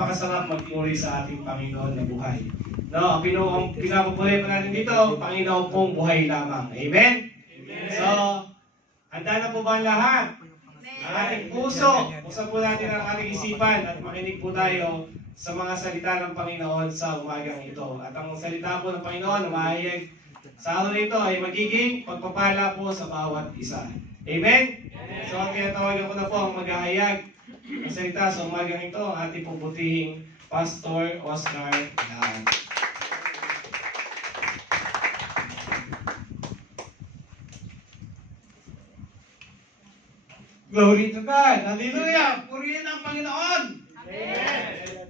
napakasarap magpuri sa ating Panginoon na buhay. No, ang pinapupuri pa natin dito, Panginoon pong buhay lamang. Amen? Amen. So, handa na po ba ang lahat? Ang ating puso, buksan po natin ang ating isipan at makinig po tayo sa mga salita ng Panginoon sa umagang ito. At ang salita po ng Panginoon na mahayag sa araw nito ay magiging pagpapala po sa bawat isa. Amen? So, ang tinatawagan ko na po ang maghahayag ng salita sa umagang ito, ang ating puputihing Pastor Oscar Laan. Glory to God. Hallelujah. Purihin ang Panginoon. Amen.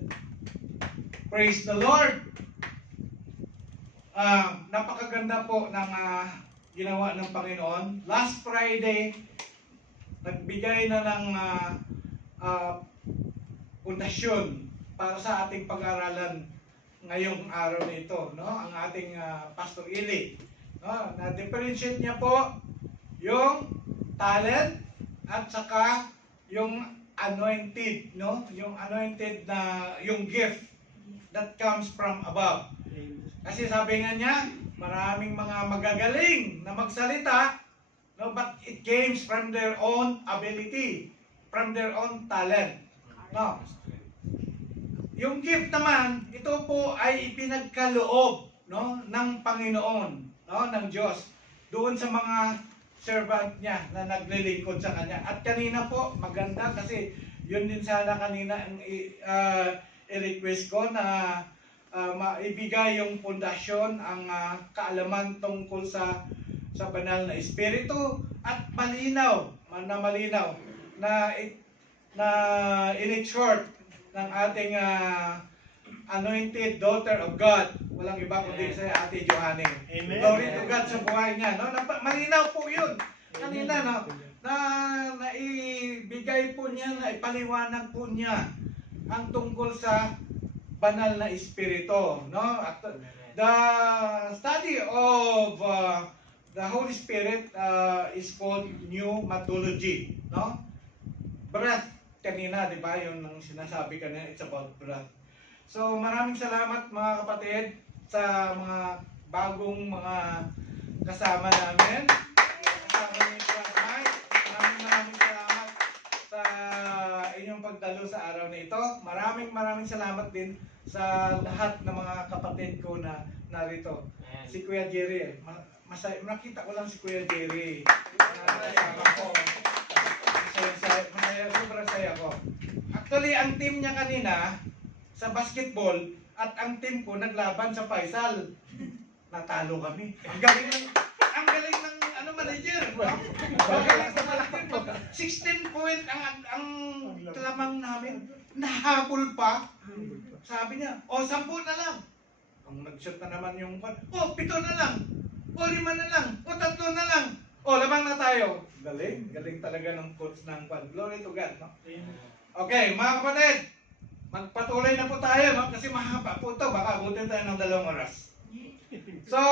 Praise the Lord. Napakaganda po ng ginawa ng Panginoon. Last Friday, nagbigay na ng pundasyon para sa ating pag-aralan ngayong araw na ito. No? Ang ating Pastor Ili. No? Na-differentiate niya po yung talent at saka yung anointed, no? Yung anointed na yung gift that comes from above. Kasi sabi nga niya, maraming mga magagaling na magsalita, no, but it comes from their own ability, from their own talent. No. Yung gift naman, ito po ay ipinagkaloob, no, ng Panginoon, no, ng Diyos doon sa mga servant niya na naglilingkod sa kanya. At kanina po, maganda kasi yun din sana kanina ang i-request ko na maibigay yung pundasyon, ang kaalaman tungkol sa banal na espiritu at malinaw na in-short ng ating anointed daughter of God. Walang iba kundi sa Ate Johanny. Amen. Glory to God sa buhay niya. No? Malinaw po yun. Kanina, no? Na naibigay po niya, na ipaliwanag po niya ang tungkol sa banal na espiritu. No? At the study of the Holy Spirit is called pneumatology. No? Breath, kanina, di ba? Yung sinasabi kanina, it's about breath. So, maraming salamat mga kapatid sa mga bagong mga kasama namin. Kasama ni Brad Mike. Maraming salamat sa inyong pagdalo sa araw na ito. Maraming salamat din sa lahat ng mga kapatid ko na narito. Si Kuya Jerry. Nakita ko lang si Kuya Jerry. Kasama ko. Sobrang saya ko. Actually, ang team niya kanina sa basketball at ang team ko naglaban sa Faisal. Natalo kami. Ang galing ng manager. No? Magaling sa basketball. 16 point ang lamang namin. Nahabol pa. Sabi niya, 10 na lang. Ang nag-shoot na naman yung 7 na lang. 5 na lang. 3 na lang. Lamang na tayo. Galing talaga ng coach ng Kwan. Glory to God. No? Okay, mga kapatid. Magpatuloy na po tayo, no? Kasi mahaba po ito. Baka abutin tayo ng 2 oras. So,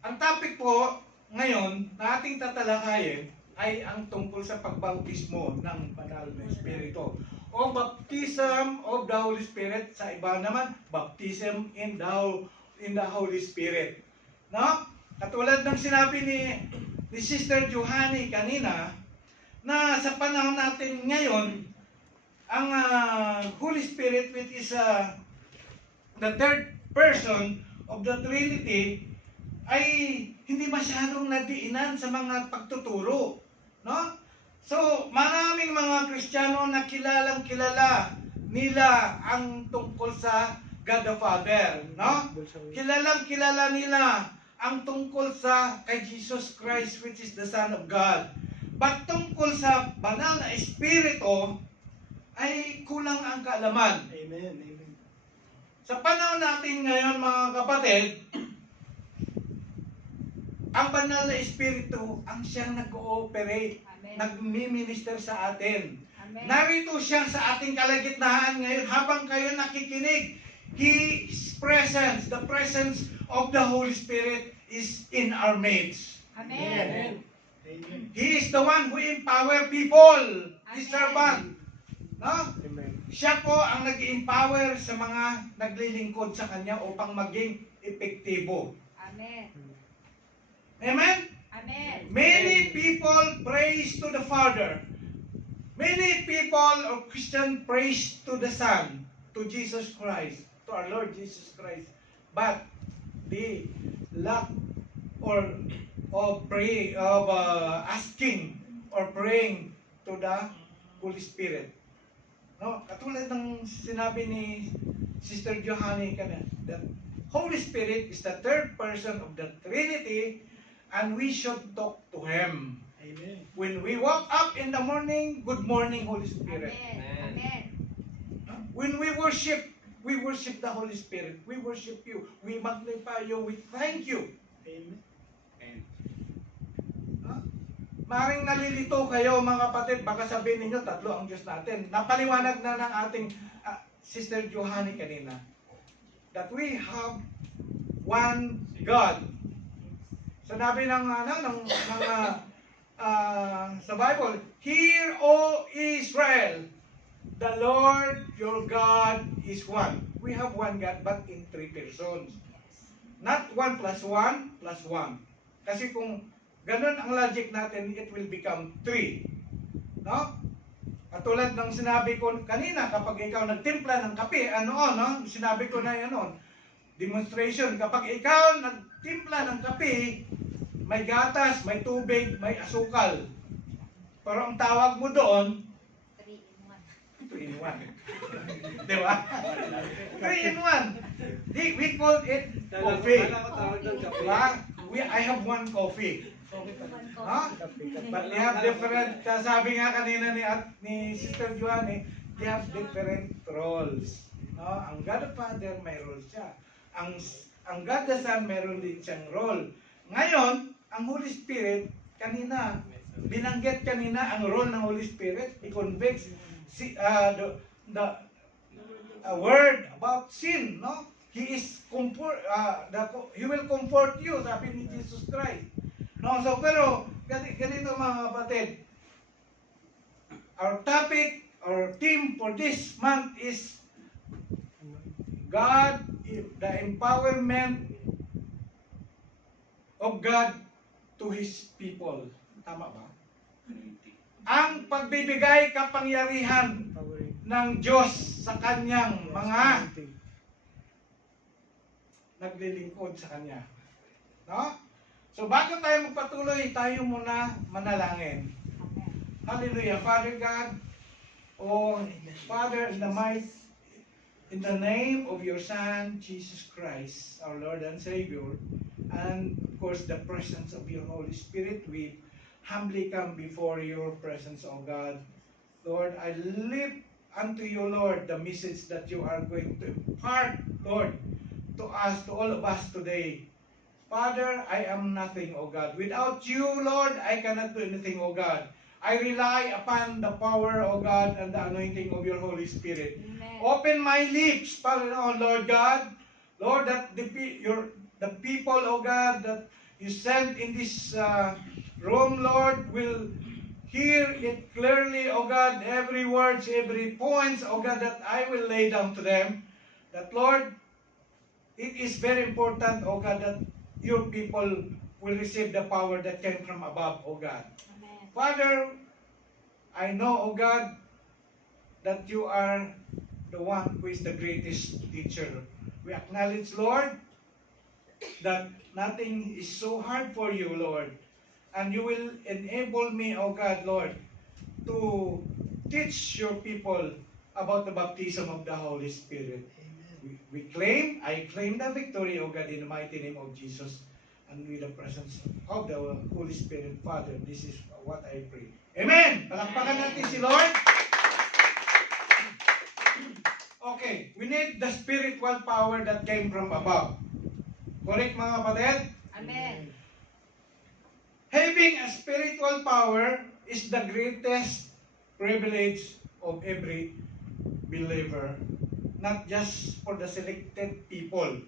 ang topic po ngayon na ating tatalakayin ay ang tungkol sa pagbautismo ng banal na espiritu. O baptism of the Holy Spirit. Sa iba naman, baptism in the Holy Spirit. No? Katulad ng sinabi ni Sister Johanny kanina, na sa panahon natin ngayon, ang Holy Spirit, which is the third person of the Trinity, ay hindi masyadong nadiinan sa mga pagtuturo. No? So, maraming mga Kristiyano na kilalang-kilala nila ang tungkol sa God the Father. No? Kilalang-kilala nila ang tungkol sa kay Jesus Christ, which is the Son of God. But tungkol sa banal na espiritu, ay kulang ang kaalaman. Amen. Amen. Sa panahon natin ngayon, mga kapatid, ang banal na espiritu ang siyang nag-ooperate, nag-minister sa atin. Amen. Narito siya sa ating kalagitnaan ngayon habang kayo nakikinig. His presence, the presence of the Holy Spirit is in our midst. Amen. He is the one who empower people, His Amen. servant. No? Amen. Siya po ang nag-empower sa mga naglilingkod sa Kanya upang maging epektibo. Amen. Amen? Amen. Many people praise to the Father. Many people or Christian praise to the Son, to Jesus Christ, to our Lord Jesus Christ. But they lack asking or praying to the Holy Spirit. No, katulad ng sinabi ni Sister Johanny kanina, that Holy Spirit is the third person of the Trinity and we should talk to Him. Amen. When we wake up in the morning, good morning, Holy Spirit. Amen. Amen. When we worship the Holy Spirit. We worship you. We magnify you. We thank you. Amen. Maring nalilito kayo mga kapatid, baka sabihin ninyo, tatlo ang Diyos natin. Napaliwanag na ng ating Sister Johanny kanina that we have one God. Sinabi sa Bible, "Hear, O Israel, the Lord your God is one." We have one God but in three persons. Not 1 plus 1 plus 1. Kasi kung ganun ang logic natin, it will become 3. No? Katulad ng sinabi ko kanina, kapag ikaw nagtimpla ng kape, no? Sinabi ko na yan, demonstration. Kapag ikaw nagtimpla ng kape, may gatas, may tubig, may asukal. Pero ang tawag mo doon, 3 in 1. 3 in 1. Di ba? 3 in 1. We call it coffee. Diba? I have one coffee. Huh? But they have different, sabi nga kanina ni Sister Joanne, they have different roles. No? Ang God the Father, may role siya. Ang God the Son, mayroon din siyang role. Ngayon, ang Holy Spirit, binanggit kanina ang role ng Holy Spirit, He convicts the word about sin, no? He will comfort you, sabi ni Jesus Christ. No, so pero ganito mga kapatid, our topic or theme for this month is God, the empowerment of God to His people. Tama ba? Ang pagbibigay kapangyarihan ng Diyos sa kanyang mga naglilingkod sa Kanya. No? So bago tayo magpatuloy, tayo muna manalangin. Hallelujah. Father God, Father, in the name of your Son, Jesus Christ, our Lord and Savior, and of course the presence of your Holy Spirit, we humbly come before your presence, O God. Lord, I lift unto you, Lord, the message that you are going to impart, Lord, to us, to all of us today. Father, I am nothing, O God. Without you, Lord, I cannot do anything, O God. I rely upon the power, O God, and the anointing of your Holy Spirit. Amen. Open my lips, Father, Lord God. Lord, that the people, O God, that you sent in this room, Lord, will hear it clearly, O God, every words, every points, O God, that I will lay down to them. That, Lord, it is very important, O God, that your people will receive the power that came from above, O God. Amen. Father, I know, O God, that you are the one who is the greatest teacher. We acknowledge, Lord, that nothing is so hard for you, Lord. And you will enable me, O God, Lord, to teach your people about the baptism of the Holy Spirit. I claim the victory, O God, in the mighty name of Jesus, and with the presence of the Holy Spirit, Father, this is what I pray. Amen! Palakpakan natin si Lord. Okay, we need the spiritual power that came from above. Correct, mga kapatid? Amen. Having a spiritual power is the greatest privilege of every believer. Not just for the selected people.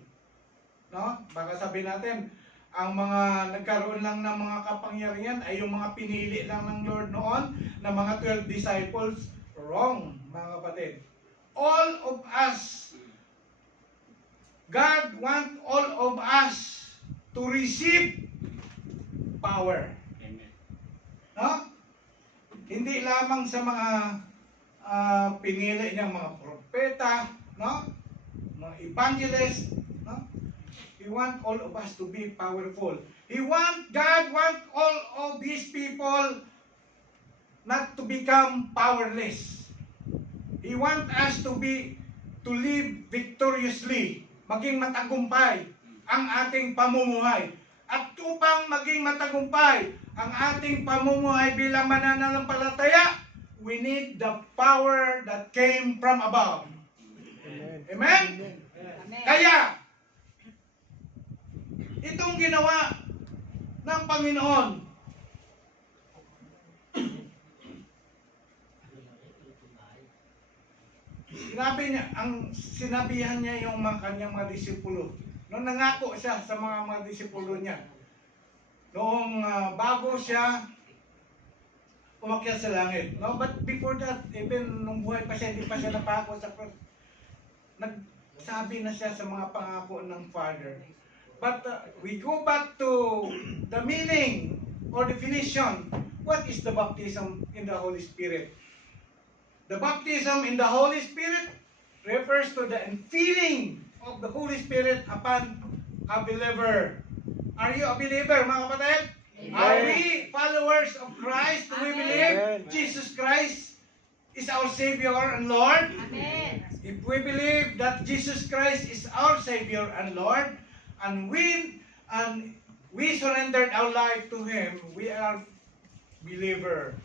No? Baka sabihin natin, ang mga nagkaroon lang ng mga kapangyarihan ay yung mga pinili lang ng Lord noon na mga 12 disciples. Wrong, mga kapatid. all of us, God want all of us to receive power. No? Hindi lamang sa mga pinili niyang mga propeta, no? Mga evangelist, no? He want all of us to be powerful. God want all of these people not to become powerless. He want us to live victoriously, maging matagumpay ang ating pamumuhay. At upang maging matagumpay ang ating pamumuhay bilang mananampalataya, we need the power that came from above. Amen? Amen. Kaya, itong ginawa ng Panginoon, sinabihan niya yung kanyang mga disipulo. Noong nangako siya sa mga disipulo niya, noong bago siya umakyat sa langit. No? But before that, even nung buhay pa siya, hindi pa siya napako sa cross. Nagsabi na siya sa mga pangako ng Father. But we go back to the meaning or definition. What is the baptism in the Holy Spirit? The baptism in the Holy Spirit refers to the infilling of the Holy Spirit upon a believer. Are you a believer, mga kapatid? Amen. Are we followers of Christ? Do we Amen. believe Amen. Jesus Christ is our Savior and Lord? Amen. If we believe that Jesus Christ is our Savior and Lord, and we surrendered our life to Him, we are believer.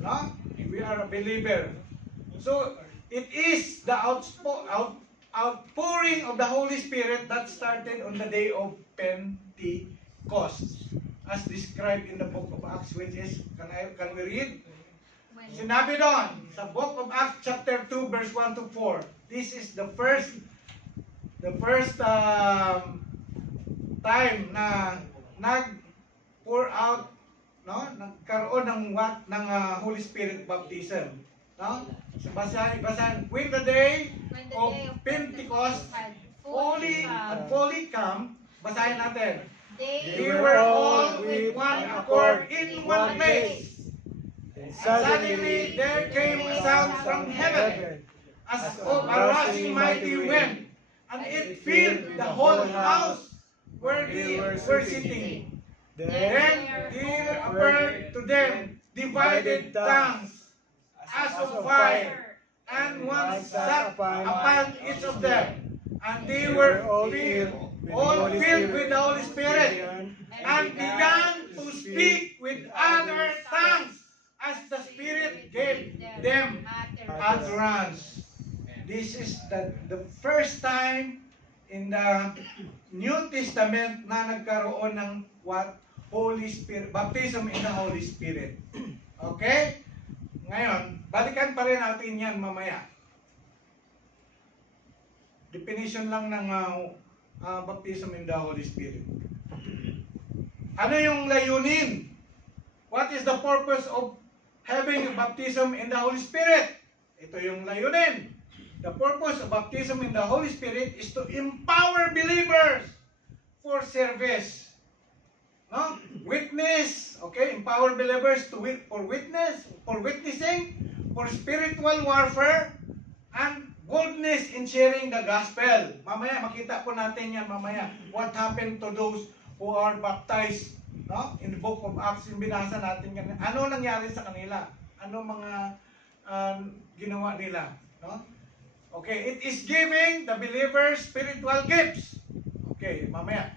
No? We are a believer. So, it is the outpouring of the Holy Spirit that started on the day of Pentecost, as described in the book of Acts, which is, can we read? Sinabi doon, sa book of Acts chapter 2, verse 1 to 4, this is the first time na nag-pour out, no? Nagkaroon ng Holy Spirit baptism, no? So basahin, when the day of Pentecost fully come, basahin natin. They We were all with one accord in one place. And Suddenly there came a sound from heaven, as of a rushing mighty wind, and it filled the whole house where they were sitting. Then there appeared to them divided tongues as of fire, and one sat upon each of them. And they were all filled with the Holy Spirit, and began to speak with other tongues as the Spirit gave them utterance. This is the first time in the New Testament na nagkaroon ng Holy Spirit, baptism in the Holy Spirit. Okay? Ngayon, balikan pa rin natin yan mamaya. Definition lang ng baptism in the Holy Spirit. Ano yung layunin? What is the purpose of having a baptism in the Holy Spirit? Ito yung layunin. The purpose of baptism in the Holy Spirit is to empower believers for service. No? Witness, okay? Empower believers for witnessing, for spiritual warfare, and boldness in sharing the gospel. Mamaya, makita po natin yan mamaya. What happened to those who are baptized, no? In the book of Acts, yung binasa natin yan. Ano nangyari sa kanila? Ano mga ginawa nila? No? Okay, it is giving the believers spiritual gifts. Okay, mamaya.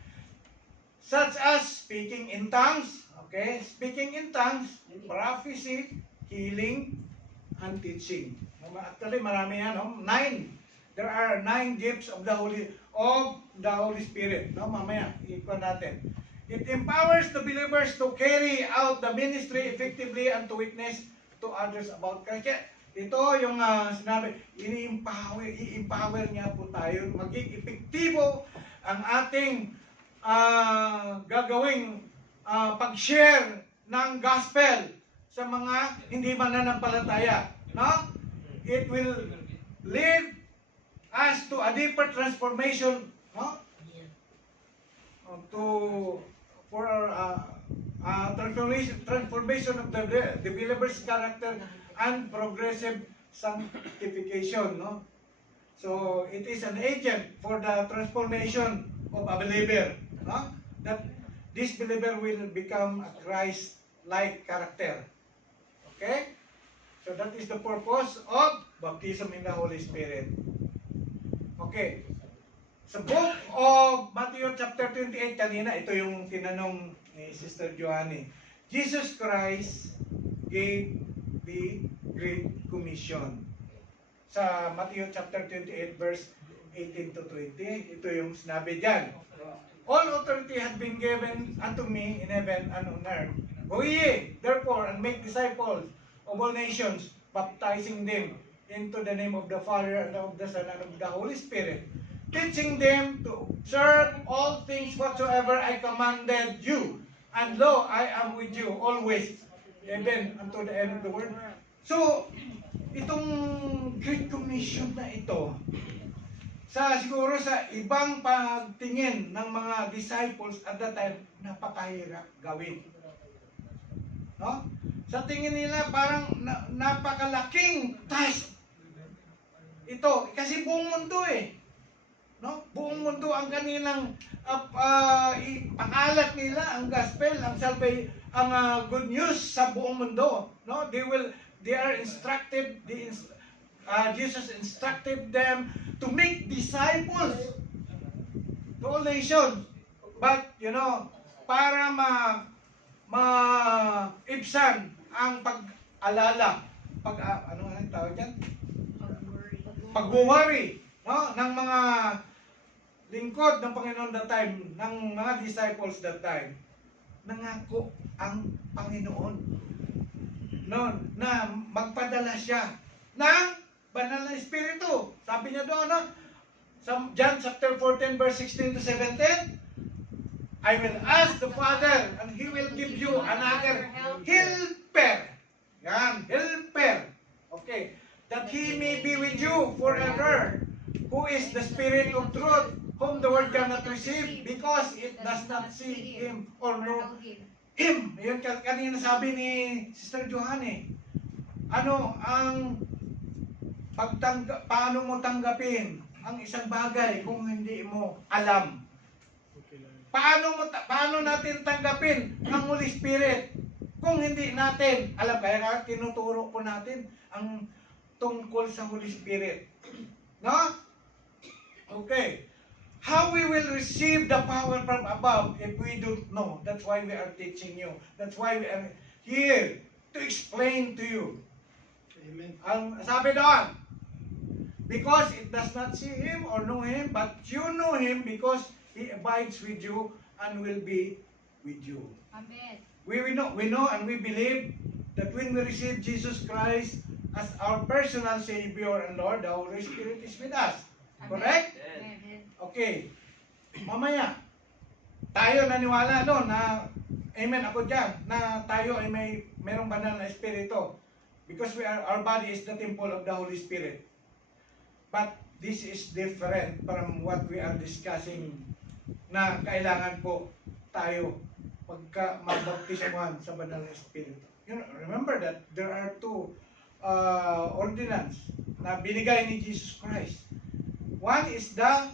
Such as speaking in tongues, okay? Speaking in tongues, prophecy, healing, and teaching. Actually, marami yan, no? 9. There are 9 gifts of the Holy Spirit. No, mamaya, ikuha natin. It empowers the believers to carry out the ministry effectively and to witness to others about Christ. Kaya, ito yung sinabi, i-empower niya po tayo, maging epektibo ang ating gagawing pag-share ng gospel sa mga hindi mananampalataya. No? It will lead us to a deeper transformation, no? For transformation of the believer's character and progressive sanctification, no? So it is an agent for the transformation of a believer, no? That this believer will become a Christ-like character. Okay? So that is the purpose of baptism in the Holy Spirit. Okay. Sa book of Matthew chapter 28 kanina, ito yung tinanong ni Sister Joanne. Jesus Christ gave the Great Commission. Sa Matthew chapter 28 verse 18 to 20, ito yung sinabi diyan. All authority has been given unto me in heaven and on earth. Go ye, therefore, and make disciples of all nations, baptizing them into the name of the Father and of the Son and of the Holy Spirit, teaching them to observe all things whatsoever I commanded you. And lo, I am with you always, even unto the end of the world. So, itong Great Commission na ito, siguro sa ibang pagtingin ng mga disciples at that time, napakahirap gawin. No? Sa tingin nila, parang napakalaking task ito. Kasi buong mundo eh. No? Buong mundo ang kanilang ipakalat nila ang gospel, ang good news sa buong mundo. No? They are instructed, Jesus instructed them to make disciples to all nations. But, para maibsan ang pag-alala, ano ang tawag dyan? Pag-worry, no? Ng mga lingkod ng Panginoon that time, ng mga disciples that time, nangako ang Panginoon, no, na magpadala siya ng banal na Espiritu. Sabi niya doon, no? Sa John chapter 14 verse 16 to 17, I will ask the Father and He will give you another helper. Yan, helper. Okay. That He may be with you forever. Who is the Spirit of truth, whom the world cannot receive because it does not see Him or know Him. Yun kanina sabi ni Sister Johanne. Ano ang paano mo tanggapin ang isang bagay kung hindi mo alam? Paano natin tanggapin ang Holy Spirit kung hindi natin alam? Kaya tinuturo po natin ang tungkol sa Holy Spirit. No? Okay. How we will receive the power from above if we don't know? That's why we are teaching you. That's why we are here to explain to you. Amen. Ang sabi doon, because it does not see Him or know Him, but you know Him because He abides with you and will be with you. Amen. We know and we believe that when we receive Jesus Christ as our personal Savior and Lord, the Holy Spirit is with us. Correct? Amen. Okay. Mamaya, tayo naniwala doon na, amen ako dyan, na tayo ay mayroong banal na Espiritu. Because our body is the temple of the Holy Spirit. But this is different from what we are discussing na kailangan po tayo pagka magbaptismuhan sa banal na Espiritu. Remember that there are two ordinance na binigay ni Jesus Christ. One is the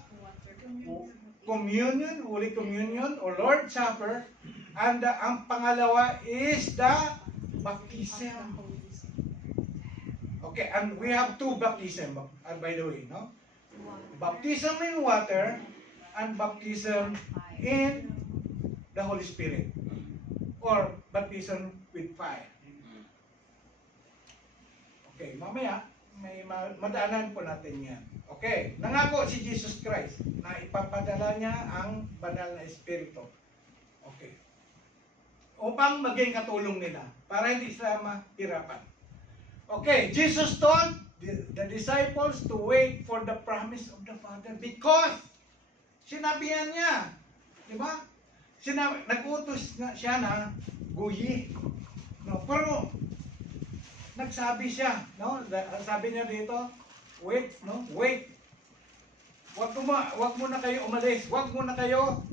communion, Holy Communion or Lord's Supper, and ang pangalawa is the baptism. Okay, and we have two baptism, by the way, no? Baptism in water and baptism in the Holy Spirit, or baptism with fire. Okay, mamaya may madaanan po natin yan. Okay, nangako si Jesus Christ na ipapadala niya ang banal na Espiritu. Okay. Upang maging katulong nila, para hindi sila mahirapan. Okay, Jesus told the disciples to wait for the promise of the Father because sinabihan niya, di ba? Nag-utos siya na guyi. No, pero nagsabi siya, no? Sabi niya dito, Wait, no? Wait. Wag muna kayo umalis. Wag muna kayo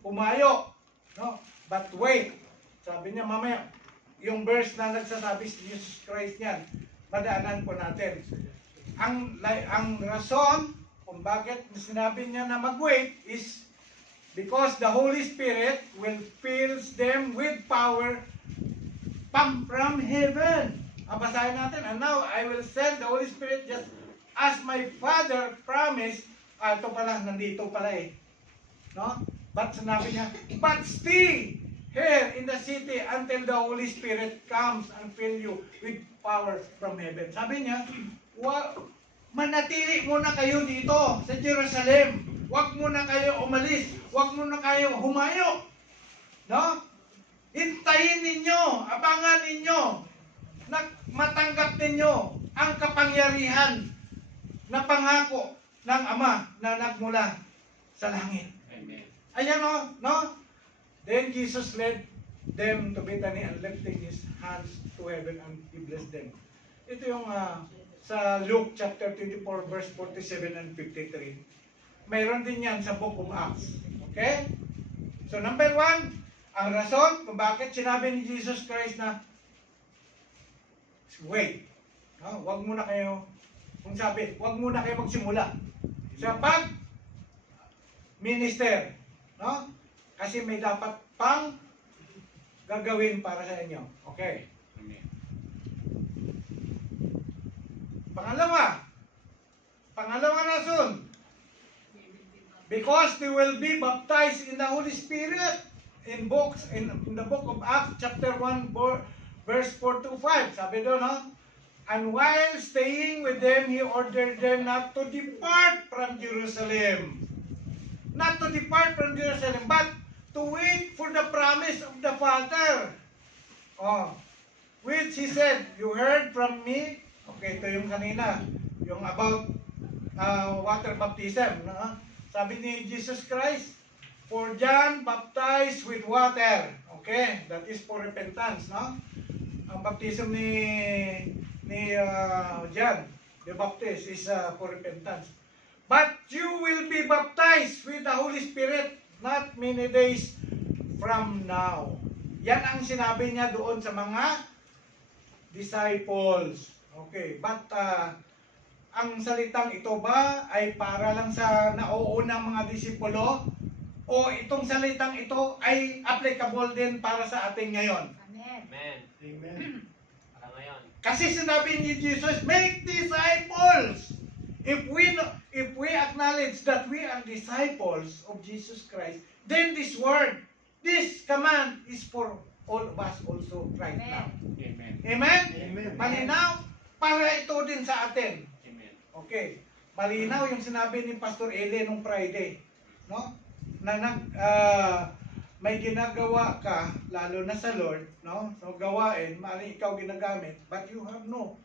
umayo. No? But wait. Sabi niya mamaya, yung verse na nagsasabi si Jesus Christ niyan, madaanan po natin. Ang rason kung bakit sinabi niya na mag-wait is because the Holy Spirit will fill them with power from heaven. Basahin natin. And now, I will send the Holy Spirit just as my Father promised. Ito pala, nandito pala eh. No? But sinabi niya, but stay here in the city until the Holy Spirit comes and fill you with power from heaven. Sabi niya, manatili muna kayo dito sa Jerusalem. Huwag muna kayo umalis. Huwag muna kayo humayo. No? Hintayin ninyo, abangan ninyo, na matanggap ninyo ang kapangyarihan na pangako ng Ama na nagmula sa langit. Amen. Ayan no? Then Jesus led them to Bethany and lifting his hands to heaven and he blessed them. Ito yung sa Luke chapter 24 verse 47 and 53. Mayroon din yan sa Book of Acts. Okay? So number 1, ang rason kung bakit sinabi ni Jesus Christ na wait. No? Wag muna kayo magsimula sa pag minister, no? Kasi may dapat pang gagawin para sa inyo. Okay. Amen. Pangalawa rason. Because they will be baptized in the Holy Spirit in the book of Acts chapter 1 verse 4 to 5. Sabi doon, no? And while staying with them, he ordered them not to depart from Jerusalem. Not to depart from Jerusalem, but to wait for the promise of the Father. Which he said, you heard from me. Okay, ito yung kanina. Yung about water baptism. No? Sabi ni Jesus Christ, for John baptized with water. Okay, that is for repentance. No? Ang baptism ni John the Baptist is for repentance. But you will be baptized with the Holy Spirit not many days from now. Yan ang sinabi niya doon sa mga disciples. Okay, but ang salitang ito ba ay para lang sa nauunang mga disipulo o itong salitang ito ay applicable din para sa atin ngayon? Amen. Amen. Amen. Para ngayon. Kasi sinabi ni Jesus, make disciples. If we acknowledge that we are disciples of Jesus Christ, then this command is for all of us also right now. Amen. Amen? Amen. Malinaw? Para ito din sa atin. Amen. Okay. Malinaw yung sinabi ni Pastor Eli nung Friday. No? Na may ginagawa ka, lalo na sa Lord, no? So gawain, maaaring ikaw ginagamit, but you have no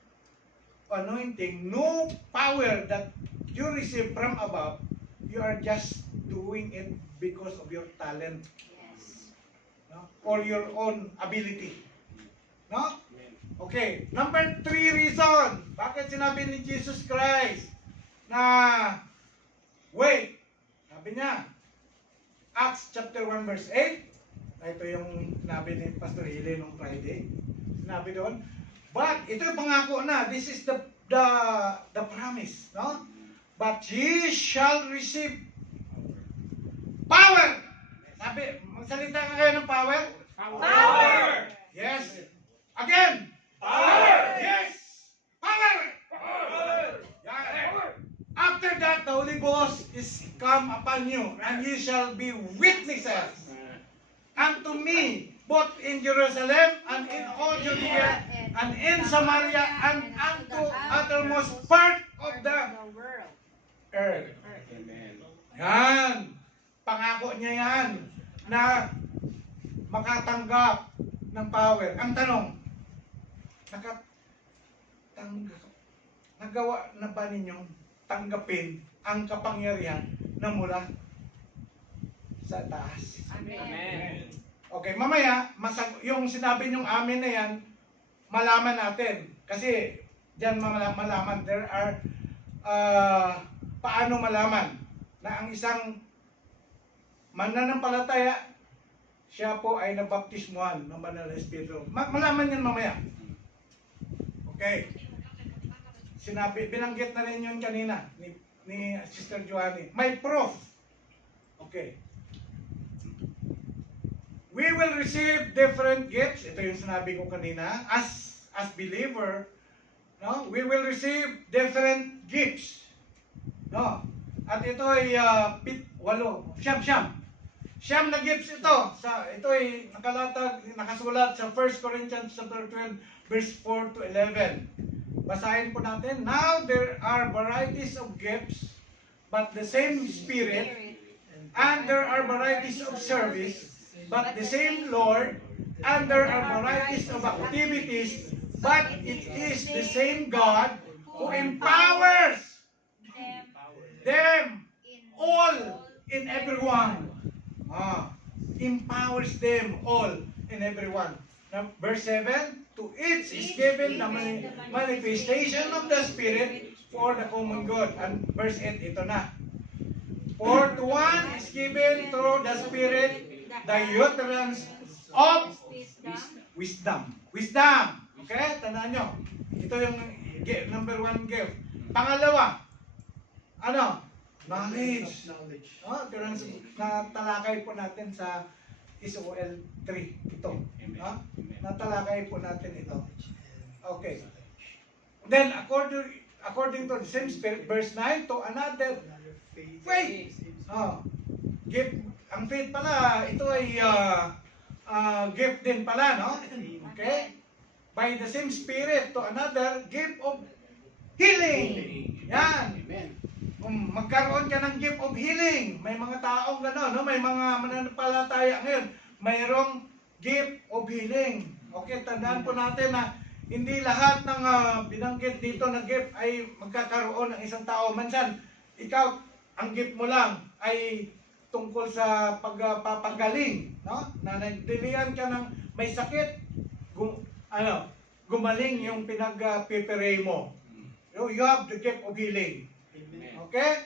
anointing, no power that you receive from above. You are just doing it because of your talent, Yes. no? Or your own ability. No? Amen. Okay, number 3 reason. Bakit sinabi ni Jesus Christ na wait? Sabi niya, Acts chapter 1 verse 8. Ito yung sinabi ni Pastor Hili nung Friday. Sinabi doon, but ito yung pangako na. This is the promise, no? But ye shall receive power. Sabi, magsalita ka kayo ng power? Power! Yes. Again. Power! Yes. Power. Yeah. After that, the Holy Ghost is come upon you, and you shall be witnesses unto me, both in Jerusalem and in all Judea and in Samaria and unto uttermost part of the world. earth. Amen. Yan. Pangako niya yan na makatanggap ng power. Ang tanong, nagawa na ba ninyong tanggapin ang kapangyarihan na mula sa taas? Amen. Okay, mamaya, yung sinabi niyong amin na yan, malaman natin. Kasi diyan malaman, there are paano malaman na ang isang mananampalataya, siya po ay nabaptismuhan ng Banal na Espiritu. Malaman yan mamaya. Okay. Binanggit na rin yun kanina ni Sister Joanny. May proof. Okay. We will receive different gifts. Ito yung sinabi ko kanina. As believer, no? We will receive different gifts. No? At ito ay 8, siyam na gifts ito. Ito ay nakasulat sa 1 Corinthians chapter 12 verse 4 to 11. Basahin po natin. Now there are varieties of gifts, but the same Spirit, and there are varieties of service, but the same Lord, and there are varieties of activities, but it is the same God who empowers them all in everyone. Empowers them all in everyone. Now, verse 7, to each is given the manifestation of the Spirit for the common good. And verse 8, ito na. For to one is given through the Spirit the utterance of wisdom. Wisdom. Okay? Tandaan nyo. Ito yung number 1 gift. Pangalawa, ano? Knowledge. Natalakay po natin sa Isol 3. Ito. Natalakay po natin ito. Okay. Then, according to the same Spirit, verse 9, to another faith. Gift. Ang faith pala, ito ay gift din pala, no? Okay? By the same Spirit, to another gift of healing. Yan. Magkaroon ka ng gift of healing. May mga taong gano'n, no? May mga mananampalataya ngayon. Mayroong gift of healing. Okay, tandaan po natin na hindi lahat ng binanggit dito na gift ay magkakaroon ng isang tao. Mansan, ikaw, ang gift mo lang ay tungkol sa pagpapagaling, no? Na nagdilihan ka ng may sakit, gumaling yung pinag-prepare mo. You have the gift of healing. Okay?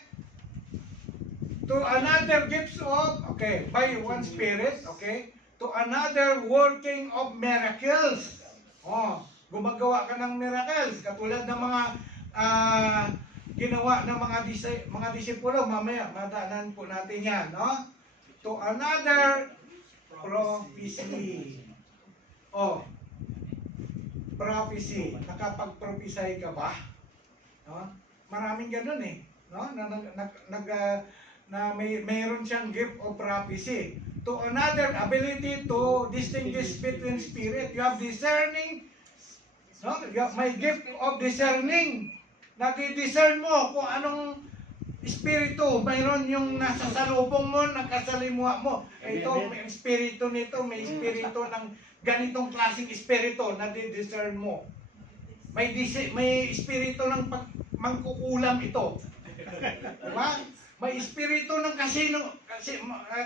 To another gifts of, okay, by one Spirit, okay? To another working of miracles. Gumagawa ka ng miracles. Katulad ng mga ginawa ng mga disipulo. Mamaya, madaanan po natin yan, no? To another prophecy. Prophecy. Nakapag-prophesy ka ba? No? Maraming ganun eh. No? Mayroon siyang gift of prophecy. To another, ability to distinguish between spirit. You have discerning. No? You have my gift of discerning. Nag-discern mo kung anong espiritu. Mayroon yung nasa salubong mo, nakasalimuha mo. Ito, may espiritu nito, may espiritu ng ganitong klaseng espiritu na di-discern mo. May espiritu ng mangkukulam ito. Diba? May espiritu ng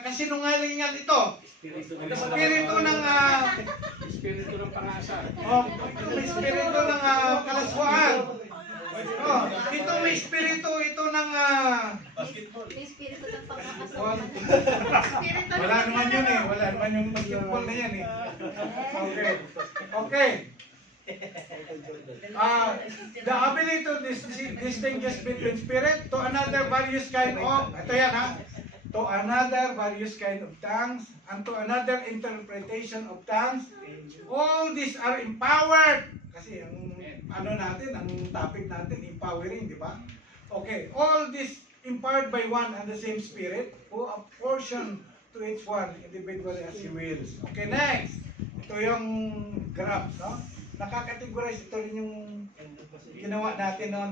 kasinungalingan ito. Espiritu ng Espiritu ng pang-asa. may espiritu ng kalaswaan. Ito may espiritu ito ng May espiritu ng pagkakasal. wala naman yun eh. Wala naman yung basketball na yan eh. Okay. The ability to distinguish between spirit to another various kind of, ito yan ha, to another various kind of tongues, and to another interpretation of tongues. All these are empowered. Kasi ang ang topic natin, empowering, di ba? Okay, all this empowered by one and the same Spirit who apportion to each one individually as He wills. Okay, next. Ito yung graph, no? Nakakategorize, ito rin yung ginawa natin, no,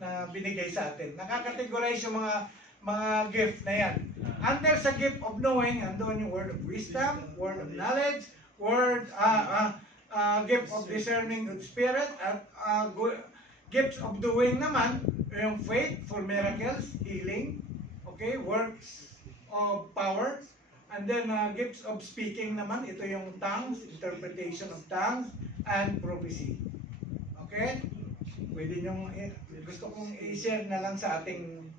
na binigay sa atin. Nakakategorize yung mga gift na yan. Under sa gift of knowing, andun yung word of wisdom, word of knowledge, gift of discerning of spirit, at gifts of doing naman, yung faith for miracles, healing, okay, works of power, and then gifts of speaking naman, ito yung tongues, interpretation of tongues, and prophecy. Okay? Pwede nyo, gusto kong i-share na lang sa ating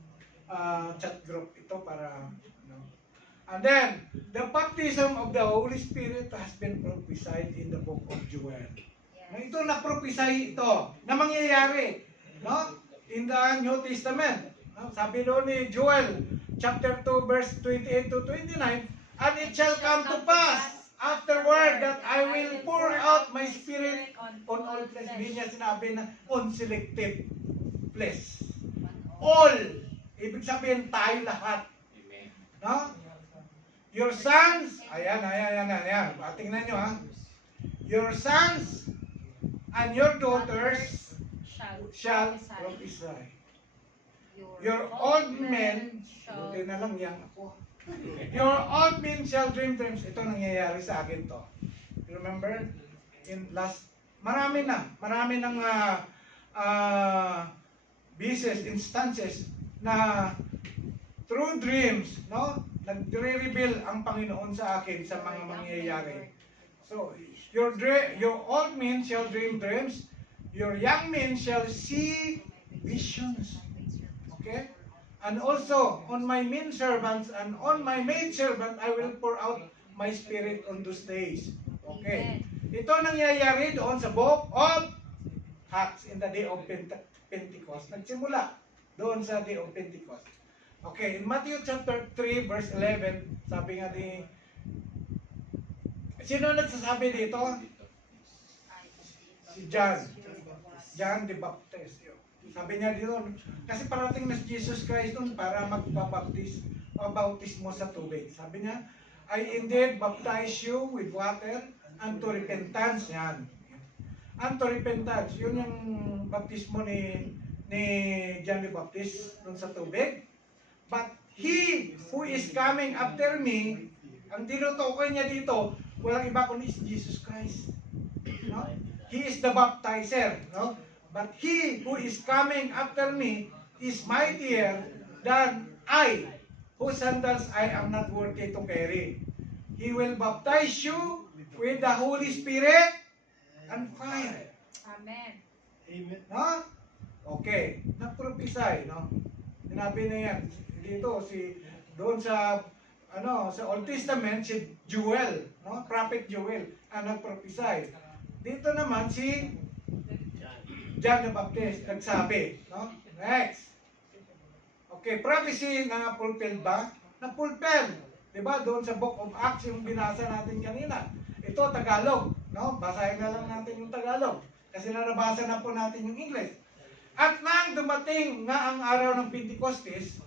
chat group ito para, ano. And then, the baptism of the Holy Spirit has been prophesied in the book of Joel. Na ito na-prophesy ito, na mangyayari, no? In the New Testament. No? Sabi doon ni Joel, chapter 2, verse 28 to 29, and it shall come to pass afterward that I will pour out my spirit on all flesh. Hindi niya sinabi na on selected flesh. All. Ibig sabihin tayo lahat. No? Your sons, ayan. Tingnan nyo ha. Your sons and your daughters shall prophesy. Your old men, buti na lang yan ako. Your old men shall dream dreams. Ito nangyayari sa akin to. Remember? In last, marami ng instances na through dreams, no? Nagre-reveal ang Panginoon sa akin sa mga mangyayari. So, your old men shall dream dreams, your young men shall see visions. Okay? And also, on my men servants and on my maid servant, I will pour out my spirit on those days. Okay? Ito nangyayari doon sa book of Acts in the day of Pentecost. Nagsimula doon sa day of Pentecost. Okay, in Matthew chapter 3 verse 11, sabi nga ni, sino nagsasabi dito? Si John the Baptist. Sabi niya dito, kasi parating na si Jesus Christ noon para magpabautismo sa tubig. Sabi niya, I indeed baptize you with water unto repentance. Yan. Unto repentance. Yun yung baptismo ni John the Baptist noon sa tubig. But he who is coming after me, ang tinutukoy niya dito, walang iba kundi si Jesus Christ. No? He is the baptizer. No? But he who is coming after me is mightier than I, whose sandals I am not worthy to carry. He will baptize you with the Holy Spirit and fire. Amen. Amen. No? Okay. Nag-prophesy, no? Sinabi na yan. Dito, doon sa Old Testament, si Joel, no? Prophet Joel, ang nag-prophesy. Dito naman, si John the Baptist, nagsabi, no? Next. Okay, prophecy na fulfill ba? Na-fulfill. Diba? Doon sa Book of Acts, yung binasa natin kanina. Ito, Tagalog. No? Basahin na lang natin yung Tagalog. Kasi nabasa na po natin yung English. At nang dumating nga ang araw ng Pentecostes,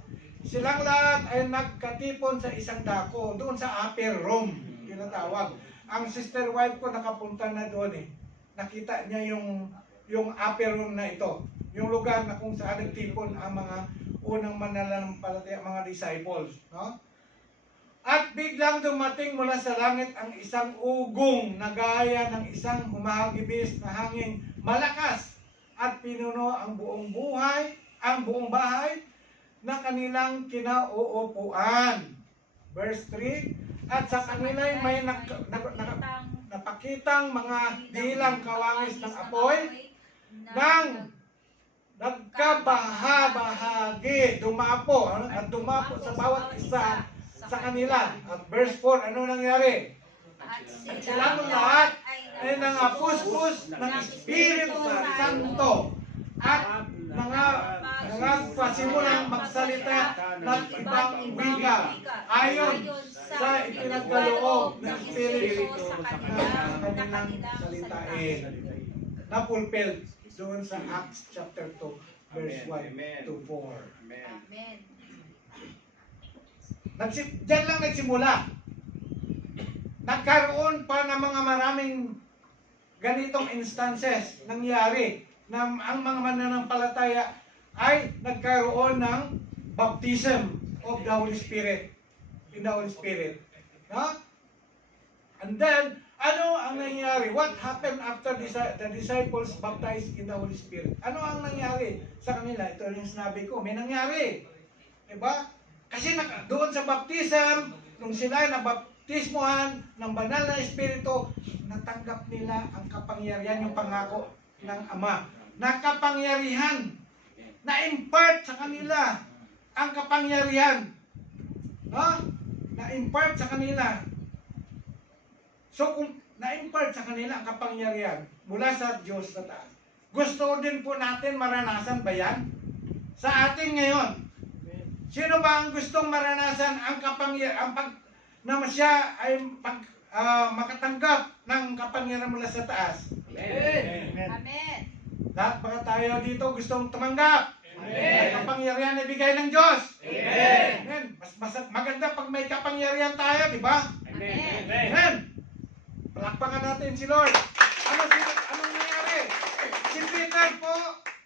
silang lahat ay nagkatipon sa isang dako, doon sa upper room, tinatawag. Ang sister wife ko nakapunta na doon eh. Nakita niya yung upper room na ito. Yung lugar na kung saan nagtipon ang mga unang mananampalataya, mga disciples. No? At biglang dumating mula sa langit ang isang ugong na gaya ng isang humahagibis na hangin malakas at pinuno ang buong bahay na kanilang kinauupuan. Verse 3, at sa kanila may napakitang mga dilang kawangis ng apoy nang nagkabahabahagi, dumapo sa bawat isa sa kanila. At verse 4, ano nangyari? At silang lahat ay nangapuspos ng Espiritu Santo at nagpasimulang magsalita ng ibang wika ayon sa ipinagkaloob ng Espiritu sa kanilang salitain. Na-fulfill doon sa Acts chapter 2 verse 1 to 4. Amen. Diyan lang nagsimula. Nagkaroon pa ng mga maraming ganitong instances nangyari na ang mga mananampalataya ay nagkaroon ng baptism of the Holy Spirit. In the Holy Spirit. No? And then, ano ang nangyari? What happened after the disciples baptized in the Holy Spirit? Ano ang nangyari sa kanila? Ito yung sinabi ko, may nangyari. Diba? Kasi doon sa baptism, nung sila nabaptismuhan ng banal na Espiritu, natanggap nila ang kapangyarihan, yung pangako ng Ama. na kapangyarihan. Na-impart sa kanila ang kapangyarihan. No? Na-impart sa kanila. So kung na-impart sa kanila ang kapangyarihan mula sa Diyos sa taas, gusto din po natin maranasan ba yan? Sa atin ngayon, sino ba ang gustong maranasan ang kapangyarihan, na siya ay makatanggap ng kapangyarihan mula sa taas? Amen. Amen. Lahat ba tayo dito gustong tumanggap? Ang kapangyarihan na bigay ng Diyos. Amen. Mas maganda pag may kapangyarihan tayo, di ba? Amen. Amen. Palakpakan natin si Lord. Anong nangyari? Si Peter po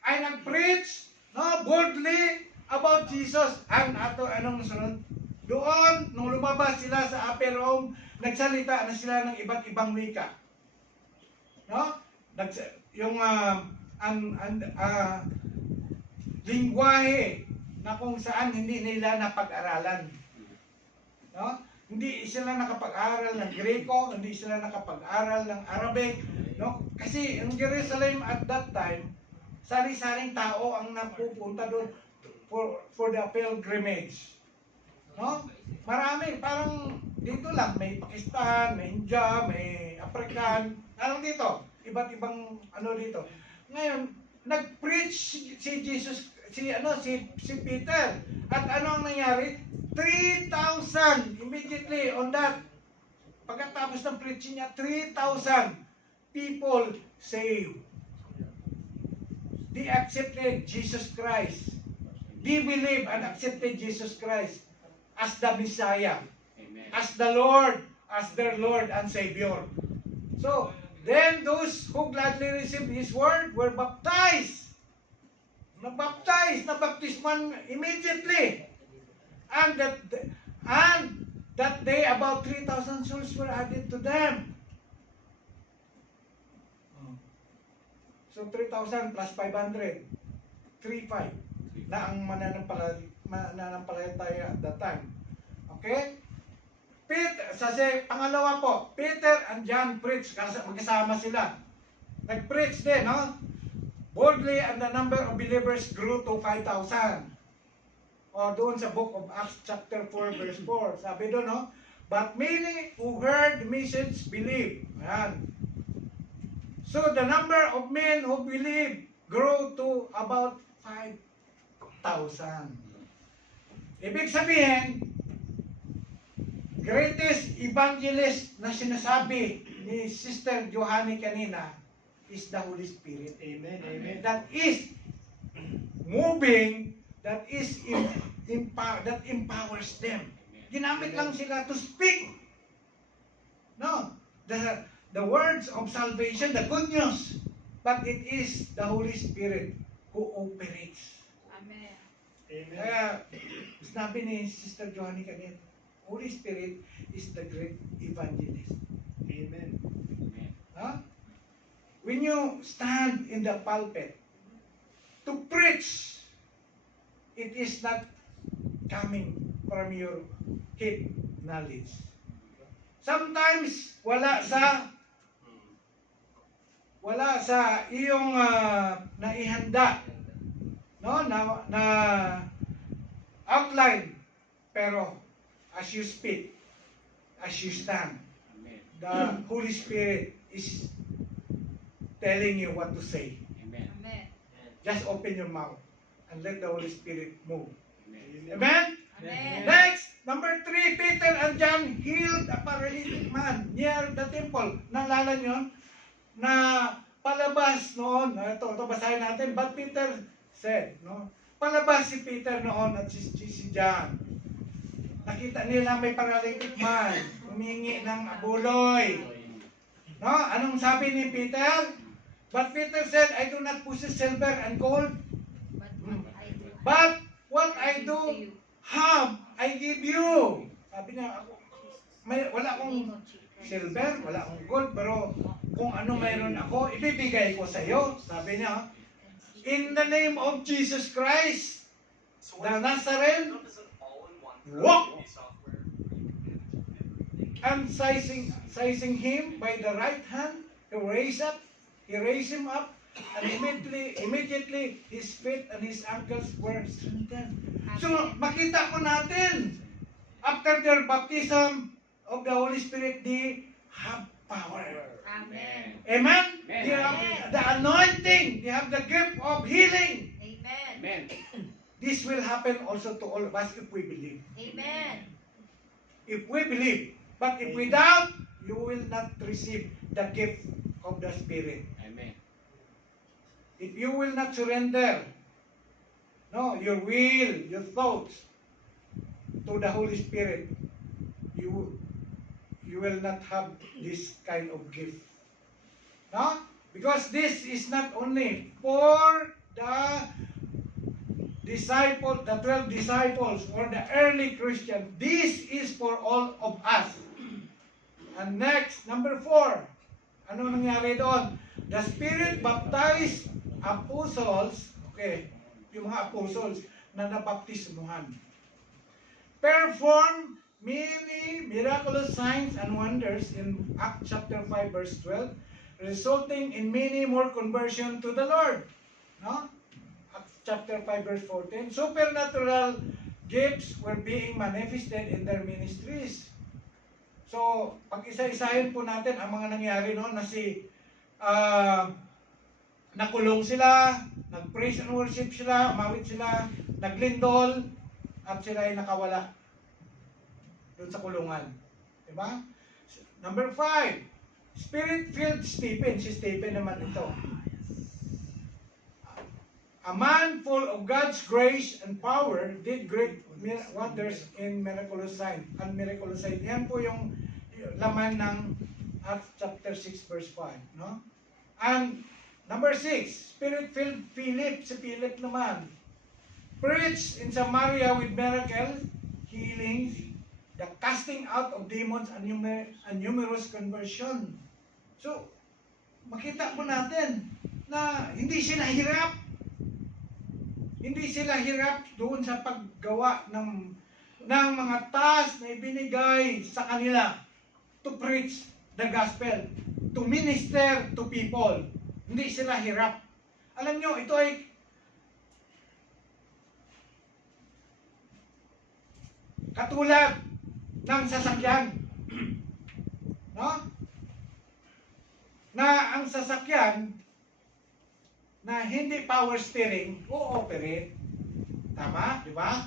ay nag-preach, no, boldly about Jesus. Anong nasunod? Doon, nung lumabas sila sa upper room, nagsalita na sila ng iba't ibang wika. No? Yung lingwahe na kung saan hindi nila napag-aralan. No? Hindi sila nakapag-aral ng Greko, hindi sila nakapag-aral ng Arabic, no? Kasi ang Jerusalem at that time, sari-saring tao ang napupunta doon for the pilgrimage. No? Marami, parang dito lang, may Pakistan, may India, may African, parang dito, iba't ibang ano dito. Ngayon, nag-preach si Jesus, si Peter. At ano ang nangyari? 3,000 immediately on that. Pagkatapos ng preaching niya, 3,000 people saved. They accepted Jesus Christ. They believe and accepted Jesus Christ as the Messiah, Amen. as the Lord, as their Lord and Savior. So, then those who gladly received His word were baptized. Nabaptisman immediately. And that day, about 3,000 souls were added to them. So 3,000 plus 500, 3,500 na ang mananampalataya at that time. Okay? Pangalawa po, Peter and John preached, magkasama sila. Nag-preach din, no? Boldly, and the number of believers grew to 5,000. O doon sa book of Acts chapter 4 verse 4. Sabi doon, no? But many who heard the message believed. Ayan. So the number of men who believed grew to about 5,000. Ibig sabihin, greatest evangelist na sinasabi ni Sister Johanny kanina is the Holy Spirit. Amen. Amen. That is moving, that empowers them. Ginamit lang sila to speak. No, the words of salvation, the good news, but it is the Holy Spirit who operates. Amen. Kaya, sinabi ni Sister Johanny kanina, Holy Spirit is the great evangelist. Amen. Huh? When you stand in the pulpit to preach, it is not coming from your head knowledge. Sometimes wala sa iyong naihanda, no, na outline, pero as you speak, as you stand, the Holy Spirit is telling you what to say. Amen. Amen. Just open your mouth and let the Holy Spirit move. Amen. Amen? Amen. Next, number 3, Peter and John healed a paralytic man near the temple. Naalala nyo? Na palabas noon, ito basahin natin, but Peter said, no? Palabas si Peter noon at si John. Nakita nila may paralytic man, humingi ng abuloy. No? Anong sabi ni Peter? But Peter said, I do not possess silver and gold, but what I do have, I give you. Sabi niya, wala akong silver, wala akong gold, pero kung ano mayroon ako, ibibigay ko sa iyo. Sabi niya, in the name of Jesus Christ, the Nazarene, walk. And seizing him by the right hand, he raised him up, And immediately his feet and his ankles were strengthened. So makita po natin, after their baptism of the Holy Spirit, they have power. Amen. Amen? Amen. They have the anointing. They have the gift of healing. Amen. Amen. This will happen also to all of us if we believe. Amen. If we believe. But if we doubt, you will not receive the gift of the Spirit. Amen. If you will not surrender, no, your will, your thoughts to the Holy Spirit, you will not have this kind of gift. No? Because this is not only for the disciples, the 12 disciples or the early Christians. This is for all of us. And next, number 4. Ano nangyari doon? The Spirit baptized apostles, okay, yung mga apostles na nabaptismuhan. Perform many miraculous signs and wonders in Acts chapter 5 verse 12, resulting in many more conversion to the Lord. No? Acts chapter 5 verse 14. Supernatural gifts were being manifested in their ministries. So, pag isa-isahin po natin ang mga nangyari noon na nakulong sila, nag-praise and worship sila, umawit sila, naglindol, at sila ay nakawala doon sa kulungan. Diba? Number 5, Spirit-filled Stephen. Si Stephen naman ito. A man full of God's grace and power did great wonders in miraculous signs. And miraculous signs. Yan po yung laman ng Acts chapter 6 verse 5. No? And number 6, Spirit-filled Philip. Si Philip naman. Preached in Samaria with miracles, healings, the casting out of demons, and numerous conversion. So, makita po natin na hindi sila hirap. Hindi sila hirap doon sa paggawa ng mga task na ibinigay sa kanila to preach the gospel, to minister to people. Hindi sila hirap. Alam nyo, ito ay katulad ng sasakyan. No? Na ang sasakyan na hindi power steering, o-operate. Tama? Di ba?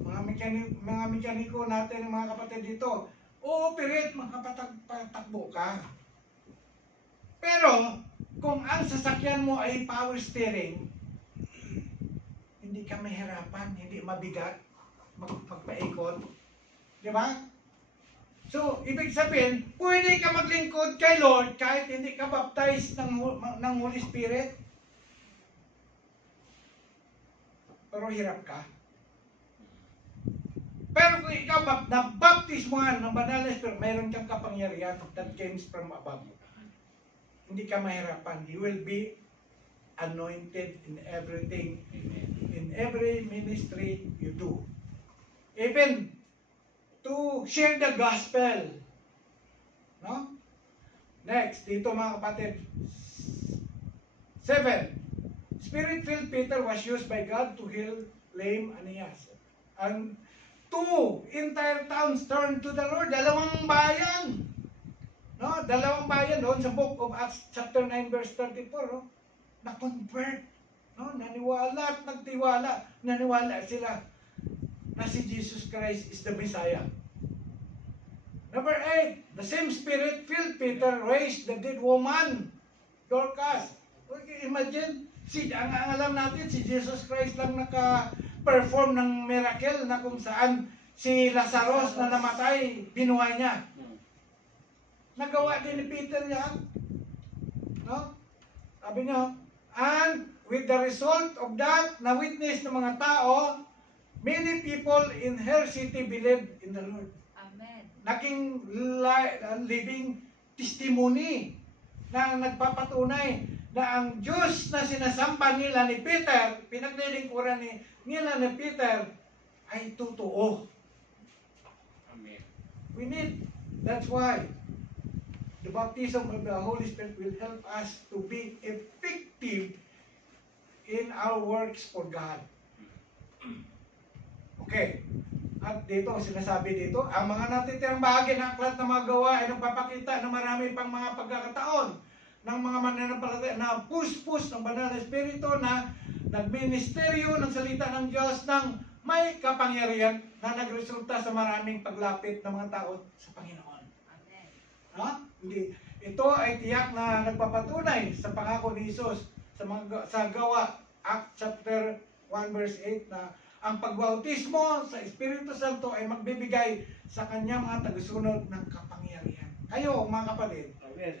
Mga mekaniko natin, mga kapatid dito, o-operate, makapagtakbo ka. Pero, kung ang sasakyan mo ay power steering, hindi ka mahirapan, hindi mabigat, magpaikot. Di ba? So, ibig sabihin, pwede ka maglingkod kay Lord kahit hindi ka baptized ng Holy Spirit. Pero hirap ka. Pero kung ikaw nabaptismuhan ng Banal na Espiritu, mayroon kang kapangyarihan that comes from above. Hindi ka mahirapan. You will be anointed in everything, in every ministry you do. Even to share the gospel. No? Next, dito mga kapatid. 7. Spirit-filled Peter was used by God to heal lame Aeneas. And 2 entire towns turned to the Lord. Dalawang bayan. No? Dalawang bayan doon sa book of Acts chapter 9 verse 34. No? Na-convert. No? Naniwala at nagtiwala. Naniwala sila na si Jesus Christ is the Messiah. Number 8, the same Spirit filled Peter raised the dead woman, Dorcas. Okay, imagine, ang alam natin, si Jesus Christ lang naka-perform ng miracle na kung saan si Lazarus na namatay, binuhay niya. Nagawa din ni Peter yan. No? Sabi niya, and with the result of that, na-witness ng mga tao, many people in her city believed in the Lord. Amen. Naging living testimony na nagpapatunay na ang Diyos na sinasamba nila ni Peter, pinaglilingkuran nila ni Peter, ay totoo. Amen. We need, that's why, the baptism of the Holy Spirit will help us to be effective in our works for God. Okay. At dito, sinasabi dito, ang mga natitirang bahagi ng aklat na mga gawa ay nagpapakita na marami pang mga pagkakataon ng mga mananampalataya na push ng banal na espiritu na nagministeryo ng salita ng Diyos ng may kapangyarihan na nagresulta sa maraming paglapit ng mga tao sa Panginoon. Amen. Ha? Hindi. Ito ay tiyak na nagpapatunay sa pangako ni Jesus sa gawa, Acts chapter 1 verse 8 na ang pagbautismo sa Espiritu Santo ay magbibigay sa kanyang mga tagasunod ng kapangyarihan. Kayo mga kapatid,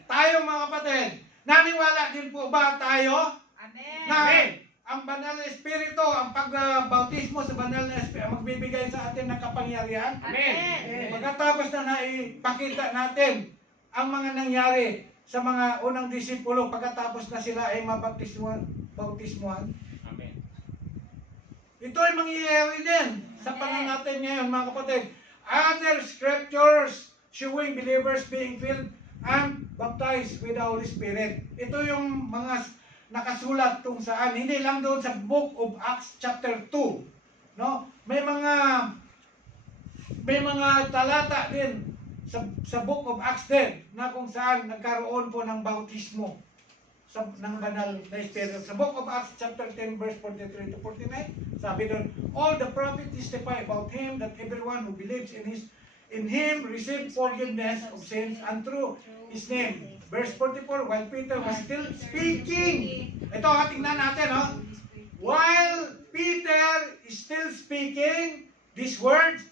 tayo mga kapatid, naniwala din po ba tayo Amen. na ang banal na Espiritu, ang pagbautismo sa banal na Espiritu magbibigay sa atin ng kapangyarihan? Amen. Pagkatapos na naipakita natin ang mga nangyari sa mga unang disipulo pagkatapos na sila ay mabautismuhan. Amen. Ito ay mangyayari din sa panahon natin ngayon, mga kapatid. Other scriptures showing believers being filled and baptized with the Holy Spirit. Ito yung mga nakasulat kung saan, hindi lang doon sa Book of Acts chapter 2. No? May mga talata din sa Book of Acts din na kung saan nagkaroon po ng bautismo ng banal na Espiritu. Sa Book of Acts chapter 10 verse 43 to 49, sabi doon, all the prophets testify about him that everyone who believes in him received forgiveness of sins and through his name. Verse 44, while Peter was still speaking. Ito, tingnan natin, no? While Peter is still speaking these words,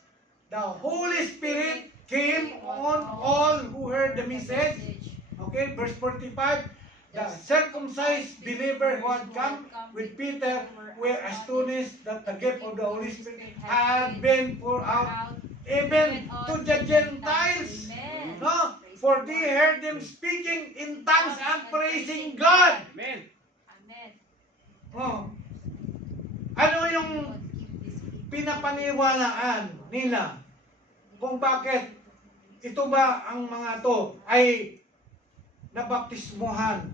the Holy Spirit came on all who heard the message. Okay, verse 45, the circumcised believer who had come with Peter were astonished that the gift of the Holy Spirit had been poured out even to the Gentiles. No? For they heard them speaking in tongues and praising God. Amen. Amen. Oh. Ano yung pinapaniwalaan nila kung bakit ito ba ang mga to ay nabaptismuhan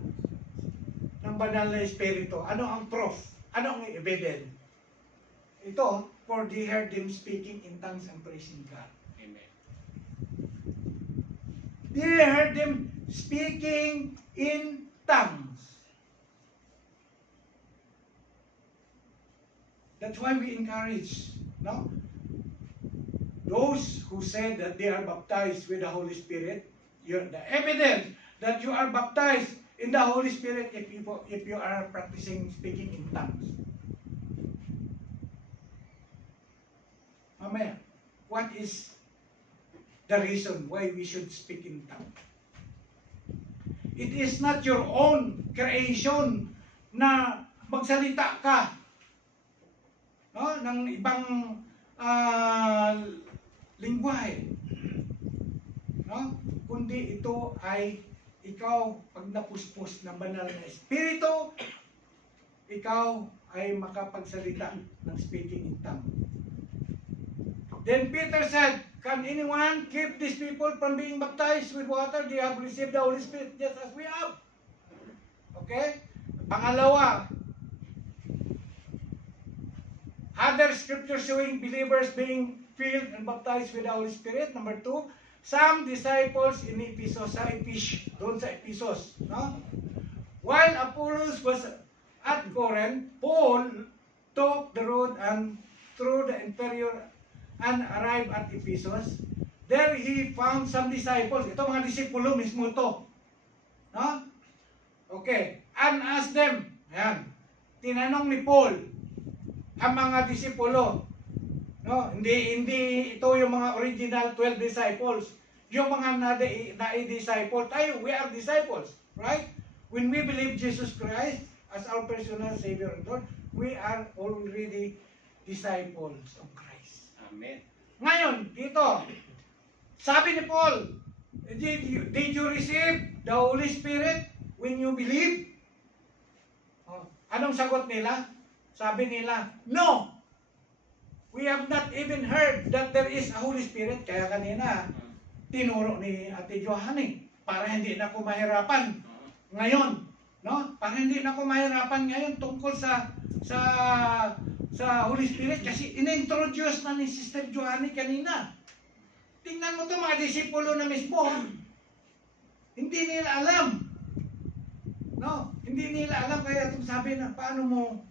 ng banal na Espiritu? Ano ang proof? Ano ang evidence? Ito, for they heard them speaking in tongues and praising God. Amen. They heard them speaking in tongues. That's why we encourage, no? Those who said that they are baptized with the Holy Spirit, the evidence that you are baptized in the Holy Spirit if you are practicing speaking in tongues. Mamaya, what is the reason why we should speak in tongues? It is not your own creation na magsalita ka, no, ng ibang lingwahe, no? Kundi ito ay ikaw, pag napuspos ng banal na Espiritu, ikaw ay makapagsalita ng speaking in tongues. Then Peter said, can anyone keep these people from being baptized with water? They have received the Holy Spirit just as we have. Okay? Pangalawa, other scriptures showing believers being filled and baptized with the Holy Spirit. Number 2, some disciples in Ephesus, doon sa Ephesus, no? While Apollos was at Corinth, Paul took the road and through the interior and arrived at Ephesus. There he found some disciples. Ito mga disipulo mismo to. No? Okay. And asked them, ayan, tinanong ni Paul ang mga disipulo. No, hindi ito yung mga original 12 disciples. Yung mga na-disciple, tayo, we are disciples, right? When we believe Jesus Christ as our personal Savior and Lord, we are already disciples of Christ. Amen. Ngayon, dito, sabi ni Paul, did you receive the Holy Spirit when you believe? Oh, anong sagot nila? Sabi nila, no! We have not even heard that there is a Holy Spirit. Kaya kanina, tinuro ni Ate Johanny. para hindi na ako mahirapan ngayon, no? Para hindi na ako mahirapan ngayon tungkol sa Holy Spirit kasi in-introduce na ni Sister Joanny kanina. Tingnan mo to mga disipulo na mismo, hindi nila alam. No, hindi nila alam kaya itong sabi na paano mo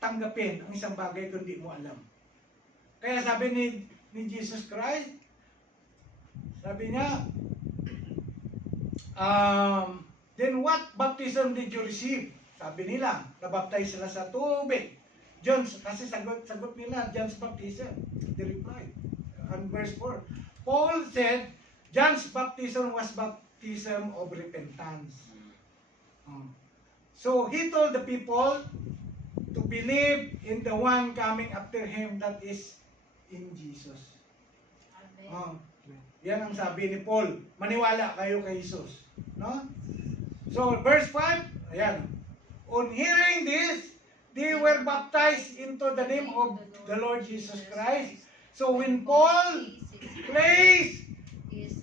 tanggapin ang isang bagay kung hindi mo alam. Kaya sabi ni Jesus Christ, sabi niya, then what baptism did you receive? Sabi nila, nabaptize sila sa tubig. Kasi sagot nila, John's baptism. They replied. On verse 4, Paul said, John's baptism was baptism of repentance. So he told the people to believe in the one coming after him, that is in Jesus. Yan ang sabi ni Paul. Maniwala kayo kay Jesus. No? So verse 5, ayan. On hearing this, they were baptized into the name of the Lord Jesus Christ. So when Paul placed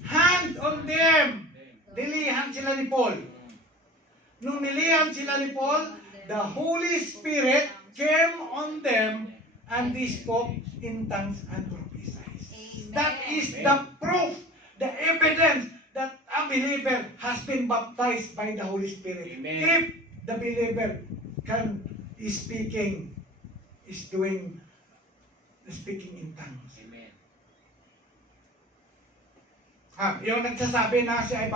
hand on them, nilihan sila ni Paul. Nung nilihan sila ni Paul, the Holy Spirit came on them and they spoke in tongues and prophesied. That is the proof, the evidence that a believer has been baptized by the Holy Spirit. Amen. If the believer is speaking in tongues. Amen. Yung nagsasabi na siya ay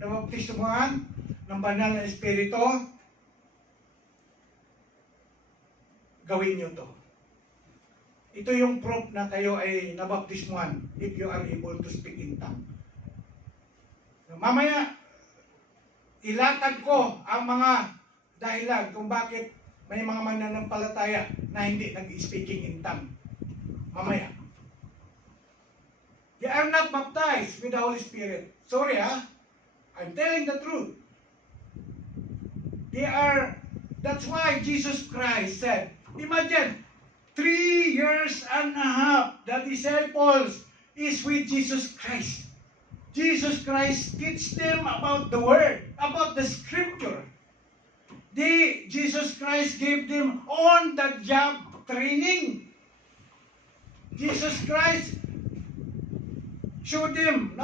nabaptismuhan ng banal na espiritu, gawin nyo to. Ito yung proof na kayo ay nabaptismuhan if you are able to speak in tongues. Mamaya, ilatag ko ang mga dahilan kung bakit may mga mananampalataya na hindi nag-speaking in tongues. Mamaya. They are not baptized with the Holy Spirit. Sorry I'm telling the truth. That's why Jesus Christ said, imagine, 3 years and a half the disciples is with Jesus Christ. Jesus Christ teach them about the Word, about the Scripture. Jesus Christ gave them on-the-job training. Jesus Christ showed them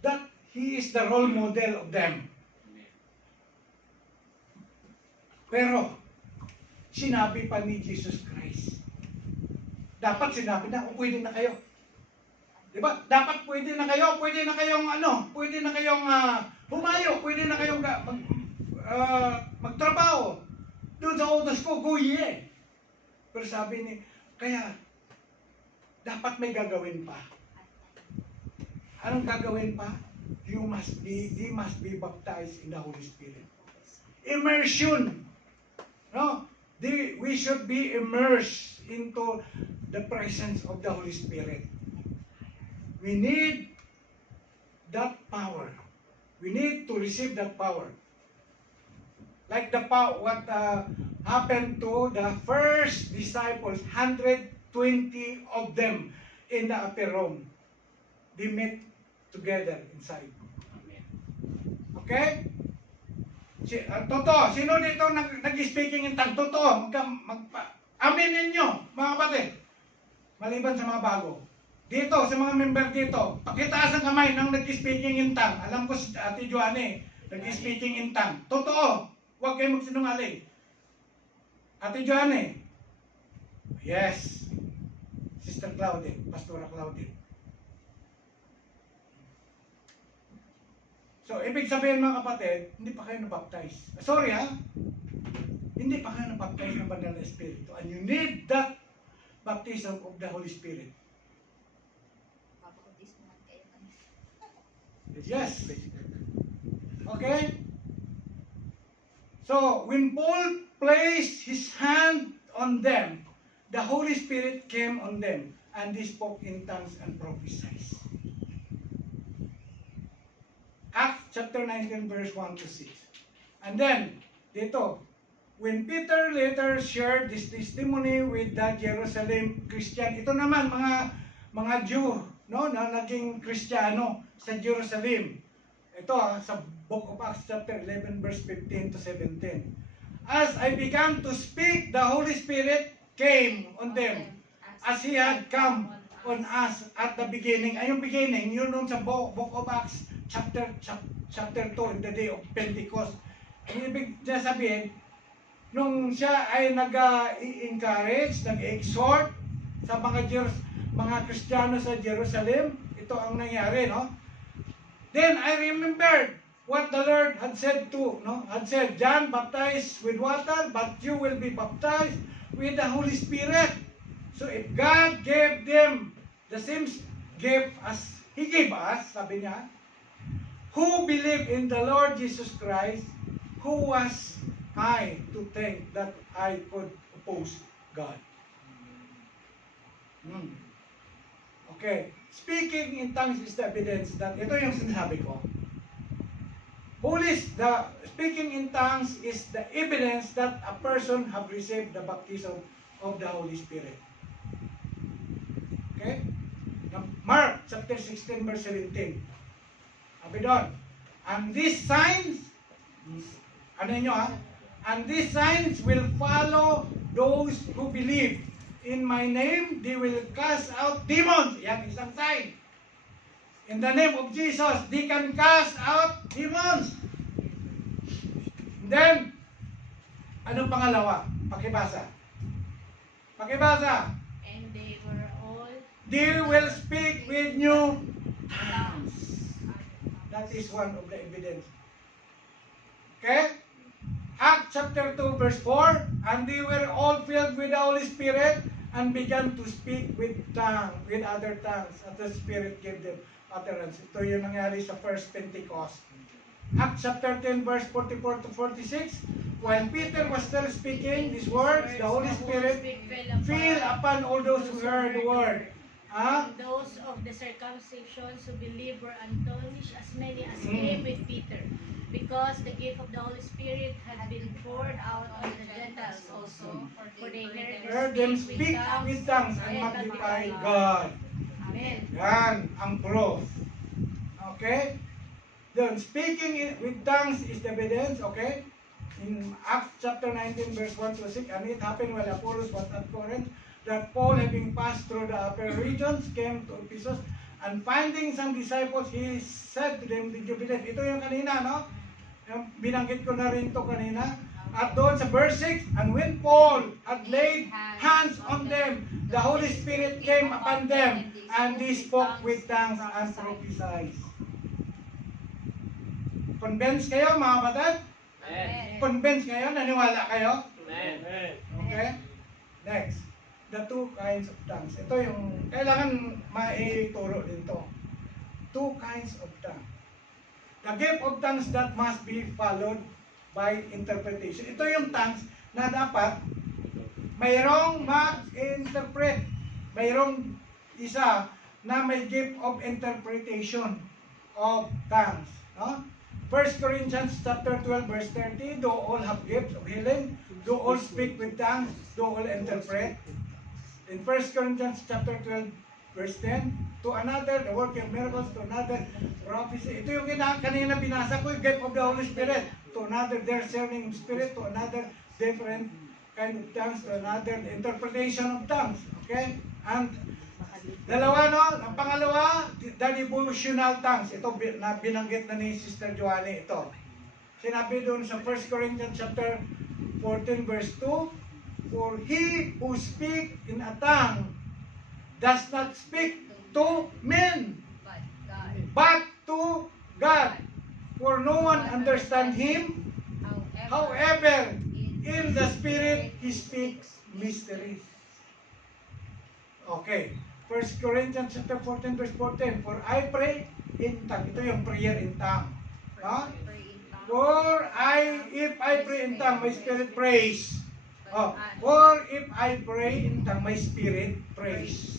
that He is the role model of them. Pero, sinabi pa ni Jesus Christ, dapat sinabi na, pwede na kayo. Diba? Dapat pwede na kayong humayo, pwede na kayong magtrabaho. Doon sa utos ko, guye. Pero sabi ni, kaya, dapat may gagawin pa. Anong gagawin pa? They must be baptized in the Holy Spirit. Immersion. No? We should be immersed into the presence of the Holy Spirit. We need that power. We need to receive that power. Like what happened to the first disciples, 120 of them in the upper room. They met together inside. Okay? Totoo, sino dito nag-speaking in tongues? Totoo, aminin nyo, mga kapatid. Maliban sa mga bago. Dito, sa mga member dito, pakitaas ang kamay ng nag-speaking in tongues. Alam ko si Ate Joanne, nag-speaking in tongues. Totoo, huwag kayo magsinungaling. Ate Joanne, yes. Sister Claudine, Pastora Claudine. So, ibig sabihin mga kapatid, hindi pa kayo nabaptize. Sorry hindi pa kayo nabaptize ng banal na Espiritu. And you need that baptism of the Holy Spirit. Yes. Okay? So, when Paul placed his hand on them, the Holy Spirit came on them, and they spoke in tongues and prophesied. Acts chapter 19 verse 1 to 6. And then, dito, when Peter later shared this testimony with the Jerusalem Christian, ito naman mga Jew, no, na naging Kristiyano sa Jerusalem. Ito sa Book of Acts chapter 11 verse 15 to 17. As I began to speak, the Holy Spirit came on them as He had come on us at the beginning. Ay, yung beginning, yun nun sa Book of Acts chapter 2 in the day of Pentecost. Ang ibig niya sabihin, nung siya ay nag-encourage, nag-exhort sa mga Kristiyano sa Jerusalem, ito ang nangyari, no? Then I remembered what the Lord had said had said, John baptized with water, but you will be baptized with the Holy Spirit. So if God gave them the same gift as He gave us, sabi niya, who believed in the Lord Jesus Christ, who was I to think that I could oppose God? Okay. Speaking in tongues is the evidence that, ito yung sinasabi ko. Speaking in tongues is the evidence that a person have received the baptism of the Holy Spirit. Okay? Mark chapter 16 verse 17. Sabi doon, and these signs, ano nyo and these signs will follow those who believe. In my name, they will cast out demons. Yan, isang sign. In the name of Jesus, they can cast out demons. Then, anong pangalawa? Pakibasa. Pakibasa. And they were all They will speak with new tongues. That is one of the evidence. Okay? Acts chapter 2 verse 4, and they were all filled with the Holy Spirit and began to speak with other tongues, as the Spirit gave them utterance. Ito yung nangyari sa first Pentecost. Acts chapter 10 verse 44 to 46, while Peter was still speaking these words, the Holy Spirit fell upon all those who heard the word. And those of the circumcision who believed were astonished, as many as came with Peter, because the gift of the Holy Spirit had been poured out on the Gentiles also, for they Heard them speak with tongues and magnify God. Amen. Yan ang proof. Okay? Then, speaking with tongues is the evidence, okay? In Acts chapter 19 verse 1 to 6, and it happened while Apollos was at Corinth, that Paul, having passed through the upper regions, came to Ephesus, and finding some disciples, he said to them, did you believe? Ito yung kanina, no? Yung binanggit ko na rin ito kanina. At doon sa verse 6, and when Paul had laid hands on them, the Holy Spirit came upon them, and they spoke with tongues and prophesied. Convinced kayo, mga batad? Amen. Convinced kayo? Naniwala kayo? Amen. Okay? Next. The two kinds of tongues. Ito yung kailangan maituro din to. Two kinds of tongues. The gift of tongues that must be followed by interpretation. Ito yung tongues na dapat mayroong mag-interpret. Mayroong isa na may gift of interpretation of tongues. No? 1 Corinthians chapter 12 verse 30, do all have gifts of healing? Do all speak with tongues? Do all interpret? In 1 Corinthians chapter 12 verse 10, to another the working of miracles, to another prophecy. Ito yung kanina binasa ko, yung gift of the Holy Spirit. To another discerning of spirit, to another different kind of tongues, to another interpretation of tongues. Okay? And dalawa, no? Ang pangalawa, the devotional tongues. Ito na binanggit na ni Sister Joanne ito. Sinabi doon sa 1 Corinthians chapter 14 verse 2, for he who speak in a tongue does not speak to men, but to God. For no one understands him. However, in the Spirit he speaks mysteries. Okay. 1 Corinthians chapter 14 verse 14. For I pray in tongue. Ito yung prayer in tongue. No? If I pray in tongue, my spirit prays. Or if I pray in tongue, my spirit prays.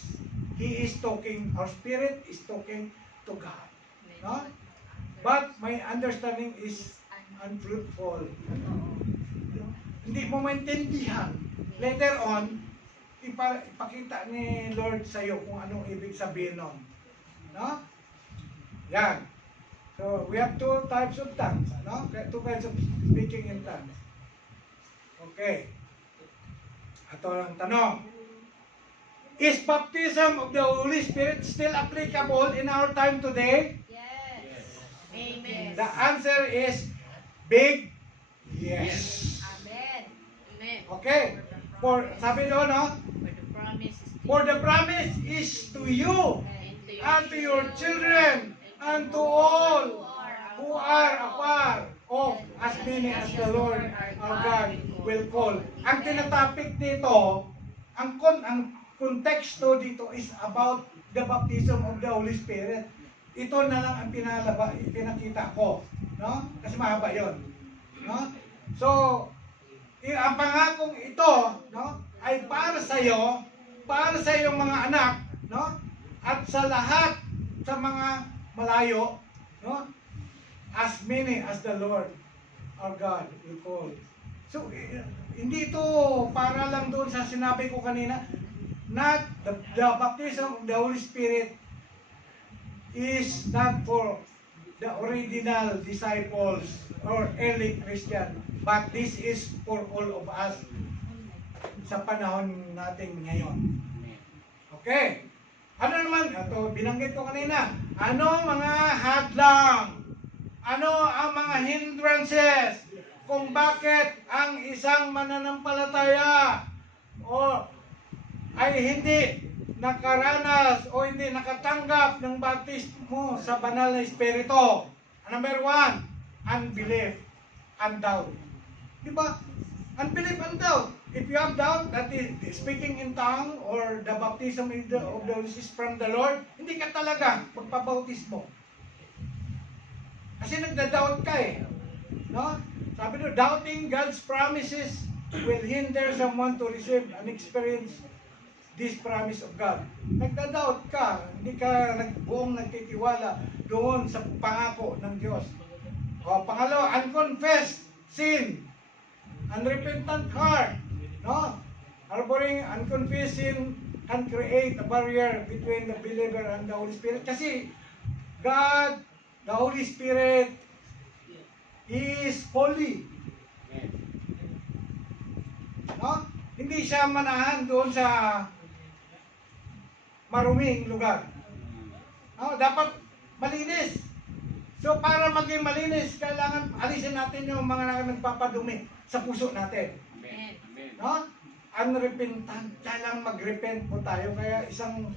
He is talking, our spirit is talking to God. No? But my understanding is unfruitful. Hindi mo maintindihan. Later on, ipakita ni Lord sa iyo kung anong ibig sabihin nun. No? Yan. So, we have two types of tongues, no? Two kinds of speaking in tongues. Okay. Ito ang tanong. Is baptism of the Holy Spirit still applicable in our time today? Yes. Amen. The answer is big yes. Amen. Amen. Okay. Sabi doon, no? For the promise is to For the promise is to you you and to your children and to all who are afar of as many as the Lord our God will call. Ang tinatopic dito, ang konteksto dito is about the baptism of the Holy Spirit. Ito na lang ang pinakita ko, no? Kasi mahaba 'yon, no? So, ang pangakong ito, no, ay para sa iyo, para sa iyong mga anak, no? At sa lahat sa mga malayo, no? As many as the Lord our God will call. So, hindi ito para lang doon sa sinabi ko kanina, not the baptism of the Holy Spirit is not for the original disciples or early Christian, but this is for all of us sa panahon natin ngayon. Okay. Ano naman, ito binanggit ko kanina, ano mga hadlang, ano ang mga hindrances kung bakit ang isang mananampalataya o ay hindi nakaranas o hindi nakatanggap ng baptismo sa banal na espiritu. Number 1, unbelief and doubt. Di ba? Unbelief and doubt. If you have doubt that is speaking in tongue or the baptism of the Holy Spirit from the Lord, hindi ka talaga magpabautismo. Kasi nagda-doubt ka eh. No? Sabi doon, doubting God's promises will hinder someone to receive and experience this promise of God. Nagda-doubt ka, hindi ka buong nagtitiwala doon sa pangako ng Diyos. O, pangalawa, unconfessed sin, unrepentant heart, no? Harboring unconfessed sin can create a barrier between the believer and the Holy Spirit. Kasi God, the Holy Spirit, is holy. No? Hindi siya manahan doon sa maruming lugar. No? Dapat malinis. So para maging malinis, kailangan alisin natin yung mga nagpapadumi sa puso natin. Amen. No? Unrepentant. Kailangan mag-repent po tayo. Kaya isang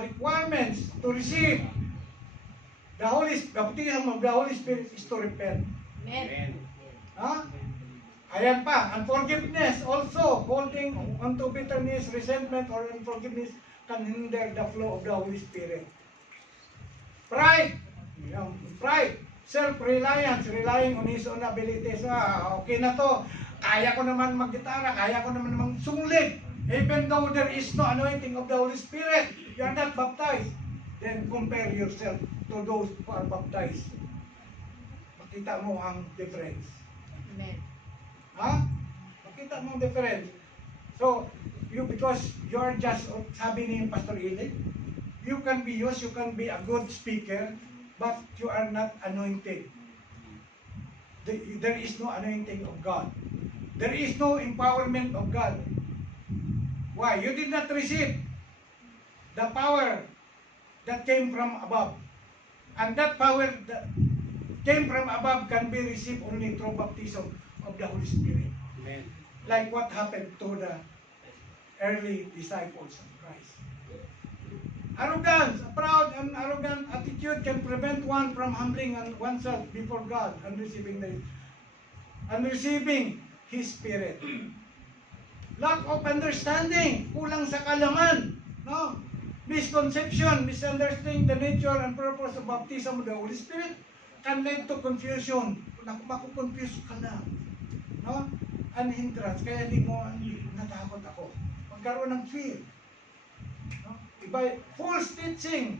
requirements to receive baptism of the Holy Spirit is to repent. Amen. Ha? Ayan pa, unforgiveness also, holding onto bitterness, resentment, or unforgiveness can hinder the flow of the Holy Spirit. Pride, self-reliance, relying on his own abilities. Okay na to, kaya ko naman mag-gitara, kaya ko naman sunglit. Even though there is no anointing of the Holy Spirit, you are not baptized. Then compare yourself to those who are baptized. Makita mo ang difference. Amen. Ha? Makita mo ang difference. So, because you are just, sabi ni Pastor Ili, you can be used, you can be a good speaker, but you are not anointed. There is no anointing of God. There is no empowerment of God. Why? You did not receive the power that came from above. And that power that came from above can be received only through baptism of the Holy Spirit. Amen. Like what happened to the early disciples of Christ. Arrogance, a proud and arrogant attitude can prevent one from humbling oneself before God and receiving His Spirit. Lack of understanding, kulang sa kalaman, no? Misconception, misunderstanding the nature and purpose of baptism of the Holy Spirit can lead to confusion. Makukonfuse ka na, no? And hindrance, kaya natakot ako. Magkaroon ng fear. No? Iba, false teaching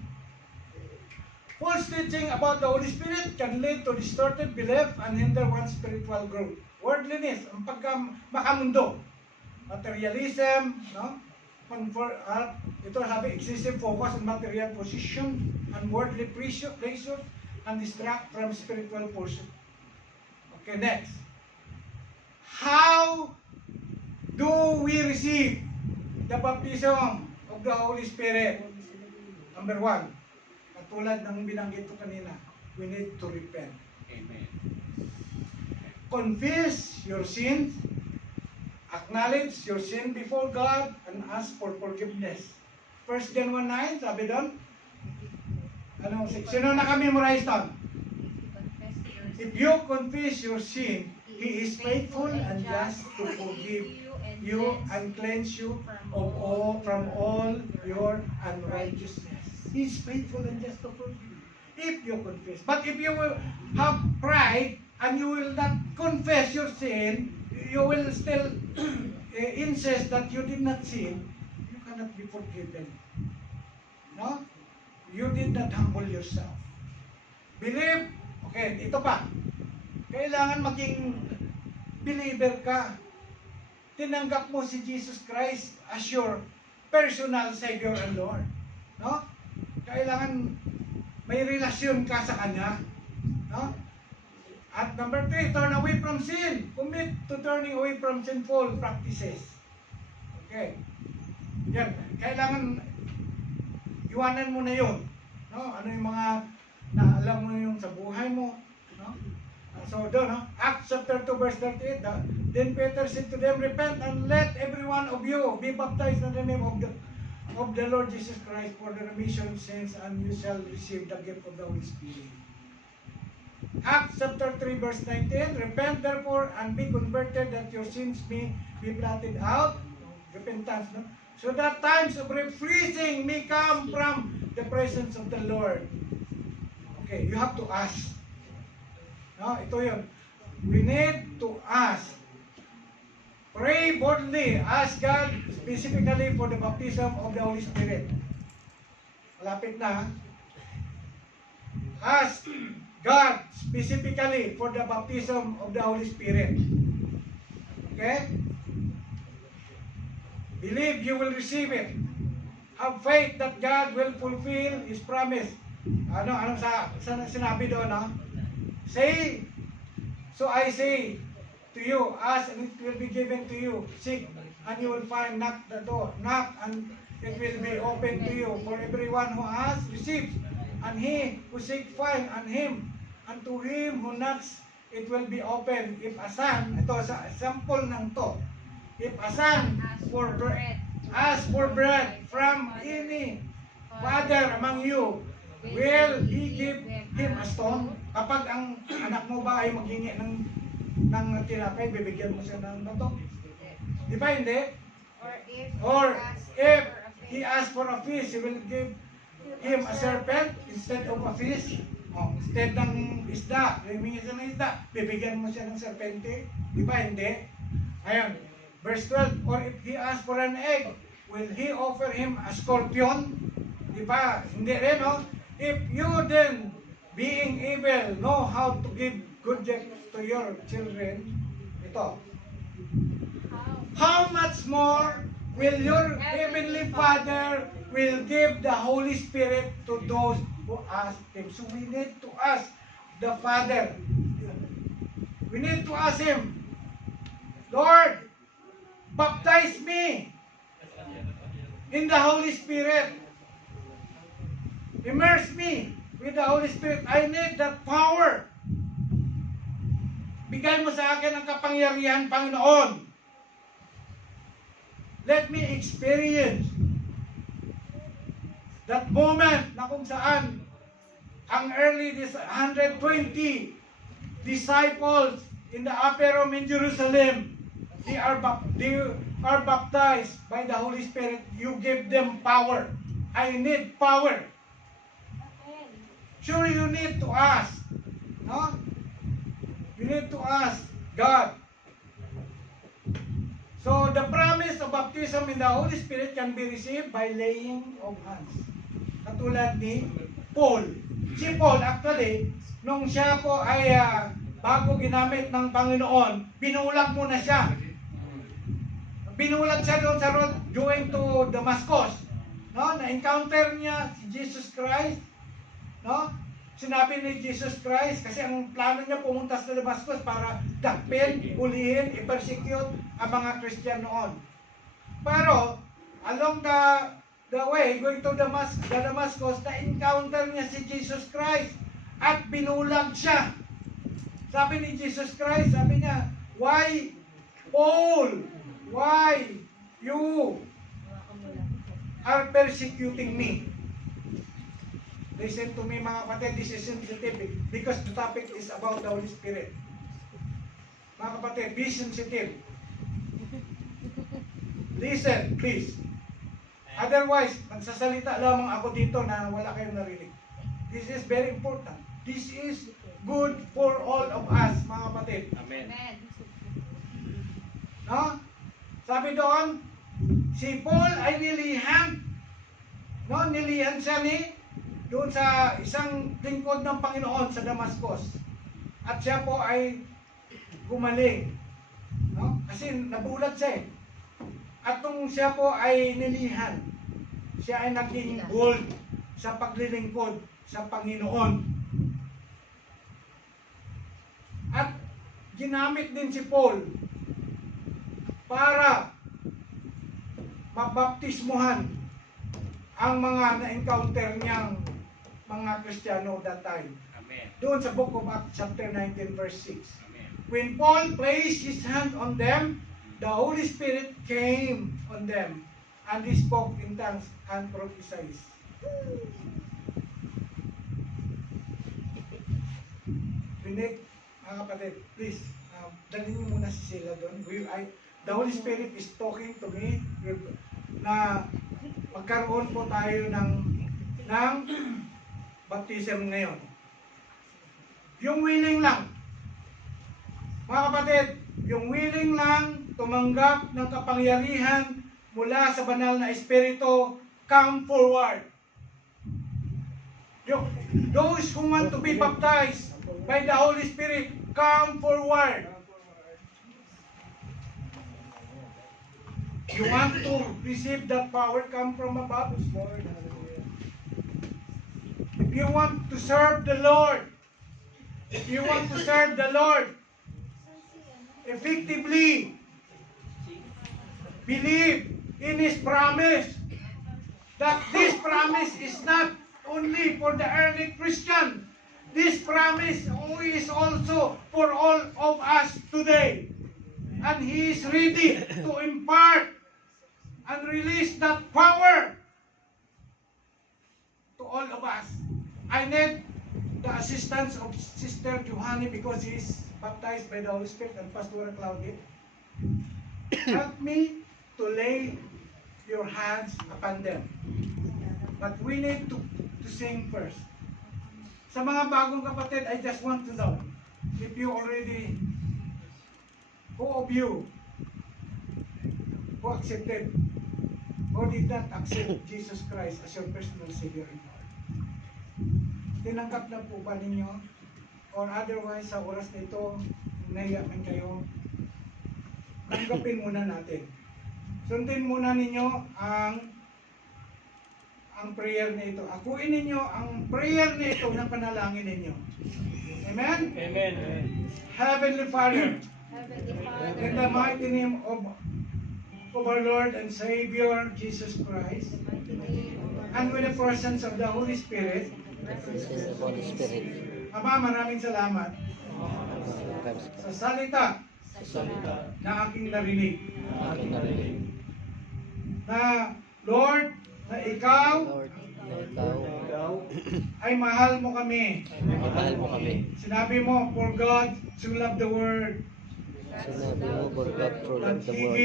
about the Holy Spirit can lead to distorted belief and hinder one's spiritual growth. Worldliness, ang makamundo. Materialism, no? ito sabi, excessive focus on material position and worldly pleasure and distract from spiritual pursuit. Okay, next. How do we receive the baptism of the Holy Spirit? Number 1, katulad ng binanggit ko kanina, we need to repent. Amen. Confess your sins, acknowledge your sin before God, and ask for forgiveness. 1 John 1:9, sabi doon, sino naka-memorize doon? If you confess your sin, He is faithful and just to forgive you and cleanse you from all your unrighteousness. He is faithful and just to forgive you if you confess. But if you will have pride and you will not confess your sin, you will still insist that you did not sin, you cannot be forgiven. No? You did not humble yourself. Believe, okay, ito pa. Kailangan maging believer ka. Tinanggap mo si Jesus Christ as your personal Savior and Lord. No? Kailangan may relasyon ka sa Kanya. No? At number 3, turn away from sin. Commit to turning away from sinful practices. Okay. Yan. Kailangan iwanan mo na yun. No? Ano yung mga na alam mo yung sa buhay mo. No? So doon, no? Acts chapter 2 verse 38. Then Peter said to them, repent and let every one of you be baptized in the name of the Lord Jesus Christ for the remission of sins, and you shall receive the gift of the Holy Spirit. Acts chapter 3 verse 19, repent therefore and be converted that your sins may be blotted out. Repentance, no? So that times of refreshing may come from the presence of the Lord. Okay, you have to ask. No, ito yun. We need to ask. Pray boldly. Ask God specifically for the baptism of the Holy Spirit. Malapit na. Ask God specifically for the baptism of the Holy Spirit. Okay? Believe you will receive it. Have faith that God will fulfill His promise. Anong sinabi doon, no? Say, so I say to you, ask and it will be given to you. Seek and you will find. Knock the door. Knock and it will be open to you. For everyone who asks, receives. And he who seeks, finds. And to him who knocks, it will be open. If a son, ito sa sample ng to. If a son ask for bread from any father among you, will he give him a stone? Kapag ang anak mo ba ay maghingi ng tinapay, bibigyan mo siya ng bato? Di ba hindi? Or if he asks for a fish, he will give him a serpent instead of a fish. Instead ng isda, humingi siya ng isda, bibigyan mo siya ng serpente. Di ba hindi? Ayun, verse 12, or if he asks for an egg, will he offer him a scorpion? Di ba? Hindi rin, no? If you then, being able, know how to give good gifts to your children, ito, how much more will your heavenly Father will give the Holy Spirit to those who ask Him? So we need to ask the Father. We need to ask Him, Lord, baptize me in the Holy Spirit. Immerse me with the Holy Spirit. I need that power. Bigay mo sa akin ang kapangyarihan, Panginoon. Let me experience that moment na kung saan ang early 120 disciples in the upper room in Jerusalem, they are baptized by the Holy Spirit. You give them power. I need power. Sure, you need to ask. No? You need to ask God. So, the promise of baptism in the Holy Spirit can be received by laying of hands. Katulad ni Paul. Si Paul, actually, nung siya po ay bago ginamit ng Panginoon, binulag muna siya. Binulag siya doon sa road going to to Damascus, no? Na-encounter niya si Jesus Christ, no? Sinabi ni Jesus Christ, kasi ang plano niya pumunta sa Damascus para dakpin, hulihin, i-persecute ang mga Christian noon. Pero, along the way, going to Damascus, na-encounter niya si Jesus Christ at binulag siya. Sabi ni Jesus Christ, sabi niya, "Why, Paul, why you are persecuting me?" Listen to me mga kapatid, this is sensitive because the topic is about the Holy Spirit. Mga kapatid, be sensitive. Listen, please. Otherwise, magsasalita lamang ako dito na wala kayong narinig. This is very important. This is good for all of us, mga kapatid. Amen. No? Sabi doon, si Paul ay nilihan. No, nilihan siya doon sa isang lingkod ng Panginoon sa Damascus. At siya po ay gumaling. No? Kasi nabulat siya eh. At nung siya po ay nilihan, siya ay naging bold sa paglilingkod sa Panginoon. At ginamit din si Paul para mabaptismuhan ang mga na-encounter niyang mga Kristiyano that time. Amen. Doon sa Book of Acts chapter 19 verse 6. Amen. When Paul placed his hand on them, the Holy Spirit came on them, and he spoke in tongues and prophesied. Pinik, mga kapatid, please, dalhin niyo muna si Sheila doon. The Holy Spirit is talking to me na magkaroon po tayo ng baptism ngayon. Yung willing lang, mga kapatid, yung willing lang tumanggap ng kapangyarihan mula sa banal na Espiritu, come forward. Those who want to be baptized by the Holy Spirit, come forward. You want to receive that power come from above? If you want to serve the Lord, effectively, believe in His promise, that this promise is not only for the early Christian. This promise is also for all of us today. And He is ready to impart and release that power to all of us. I need the assistance of Sister Johanny because she is baptized by the Holy Spirit and Pastor Claudia. Help me to lay your hands upon them. But we need to sing first. Sa mga bagong kapatid, I just want to know if you already, who of you who accepted or did not accept Jesus Christ as your personal Savior and Lord? Tinanggap na po ba ninyo? Or otherwise, sa oras na ito, nahiyakan kayo, tanggapin muna natin. Sundin muna ninyo ang prayer na ito. Akuin ninyo ang prayer na ito na panalangin ninyo. Amen? Amen. Heavenly Father, Heavenly Father, in the mighty name of our Lord and Savior Jesus Christ, and with the presence of the Holy Spirit, Holy Spirit. Ama, maraming salamat sa salita na aking narinig. Na, Lord, na Ikaw Lord, na Ikaw ay mahal mo kami. mahal mo kami. Sinabi mo, for God to love the world, Sinabi mo, for God to that love the He world,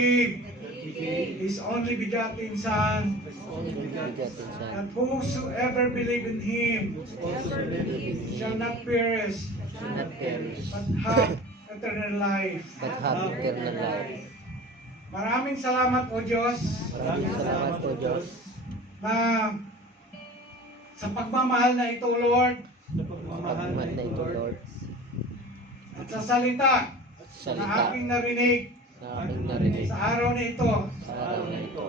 gave His only begotten Son, begotten Son, that whosoever believe in Him shall not perish, shall not perish, but have eternal life. but have eternal life. Maraming salamat o Diyos Maraming salamat po, Diyos, na sa pagmamahal na ito, Lord, pagmamahal na ito, Lord, at sa salita na salita aking narinig na aming narinig sa araw na ito, sa araw na ito,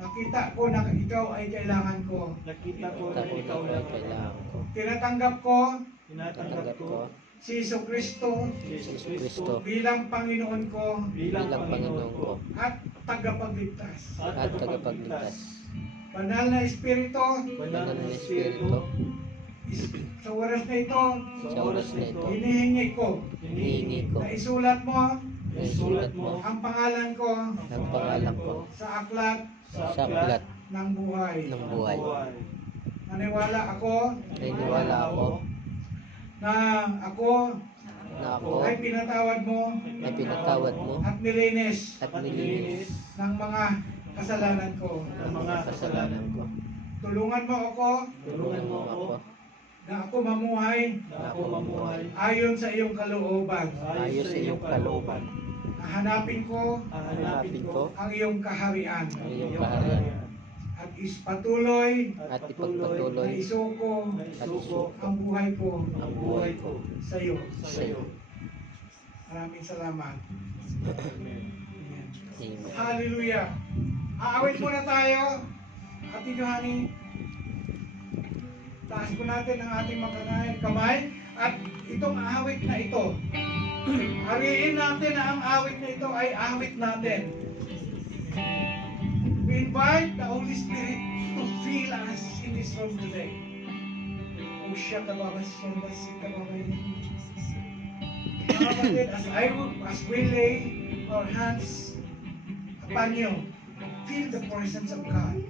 na Nakita ko na ikaw ay kailangan ko. Nakita ko Kita na ko na ikaw ito ay kailangan ko. Tinatanggap ko Tinatanggap ko si Hesus Kristo si Jesus Kristo Kristo bilang Panginoon ko bilang bilang Panginoon ko at tagapagligtas. at tagapagligtas. Banal na Espiritu, Banal Banal na na Espiritu, sa oras na ito, Sa oras na ito, hinihingi ko hinihingi ko na isulat mo na isulat mo ang pangalan ko ang pangalan ko sa aklat sa aklat ng buhay. ng buhay. Naniwala ako Naniniwala ako na ako na ako ay pinatawad mo ay pinatawad mo at nilinis at nilinis ng mga kasalanan ko. ng mga ang kasalanan ko. Tulungan mo ako Tulungan mo ako na ako mamuhay na ako mamuhay ayon sa iyong kalooban. ayon sa iyong kalooban. Hanapin ko Hahanapin ko ang iyong kaharian ang iyong kaharian at patuloy at na ipagpatuloy isuko na isuko ang buhay ko ang buhay ko sa iyo. sa iyo. Maraming salamat. Amen. Amen. Hallelujah. Aawit muna tayo. Ate Johanny, taas po natin ang ating mga kamay at itong awit na ito, ariin natin na ang awit na ito ay awit natin. We invite the Holy Spirit to fill us in this room today. O siya kababas siya, basi kababay. Mga kapatid, as we lay our hands upon you, feel the presence of God.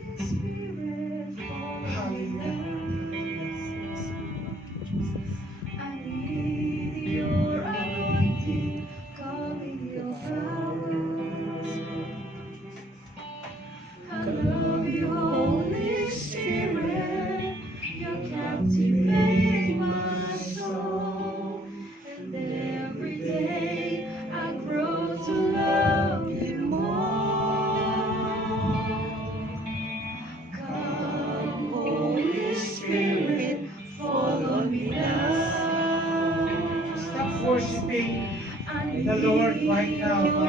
Hallelujah. I need your anointing, calling your flowers. I love you, Holy Spirit. You captivate my soul, and every day I grow to love you more. Come, Holy Spirit, follow me now. Stop worshiping the Lord right now.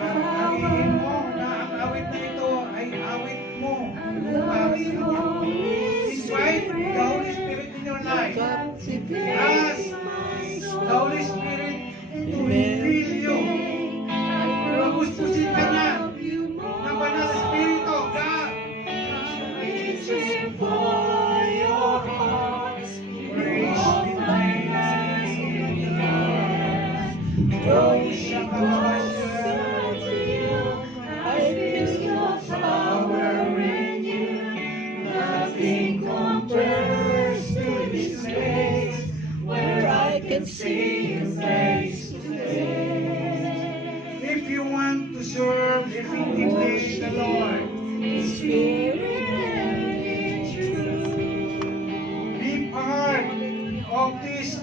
Ariin mo na ang awit na ito ay awit mo para sa Kanya. Invite the Holy Spirit in your life. Ask the Holy Spirit to reveal you. Pagpuspusin ka na ng Banal na Espiritu. God, praise be the name. Oh, Shakabasha. Nothing compares to this place where I can see you face to face. If you want to serve effectively the Lord, Spirit and in truth. be part of this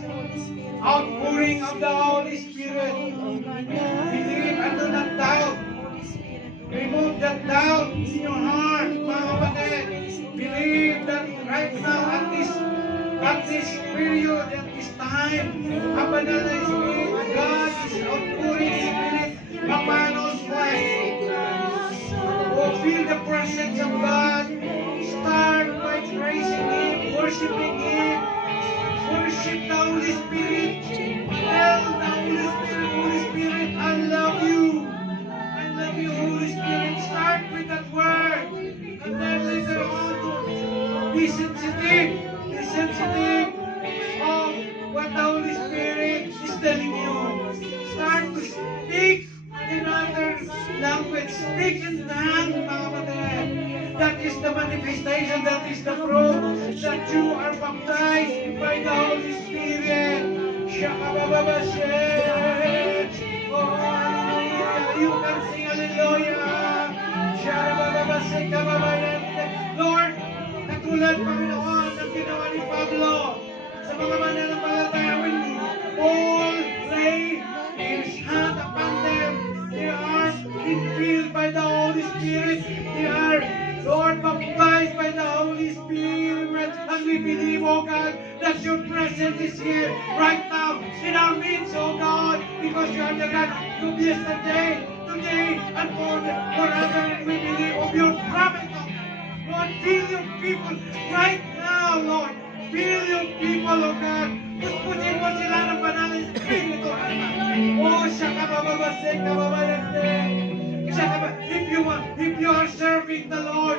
outpouring of the Holy Spirit. Believe and do not doubt. Remove that doubt in your heart, mga kapatid. Believe that right now at this period, at this time, ang Banal na Spirit, God is outpouring His Spirit upon us life. Oh, feel the presence of God. Start by praising Him, worshiping Him. Worship the Holy Spirit. Tell the Holy Spirit, I love you. I love you, Holy Spirit. Start with that word. And then later on, be sensitive. Be sensitive of what the Holy Spirit is telling you. Start to speak in other language. Speak in tongues, mga kapatid. That is the manifestation, that is the proof that you are baptized by the Holy Spirit. Shakabababashe. Oh, hallelujah. You can sing hallelujah. Shakabababashe kababayante. Lord, katulad, Panginoon, ng ginawa ni Pablo sa mga mananampalataya, when Paul laid his hand upon them, they are infilled by the Holy Spirit. They are, Lord, baptized by the Holy Spirit. And we believe, oh God, that your presence is here right now in our midst, oh God, because you are the God who yesterday, today, and forever. If you are serving the Lord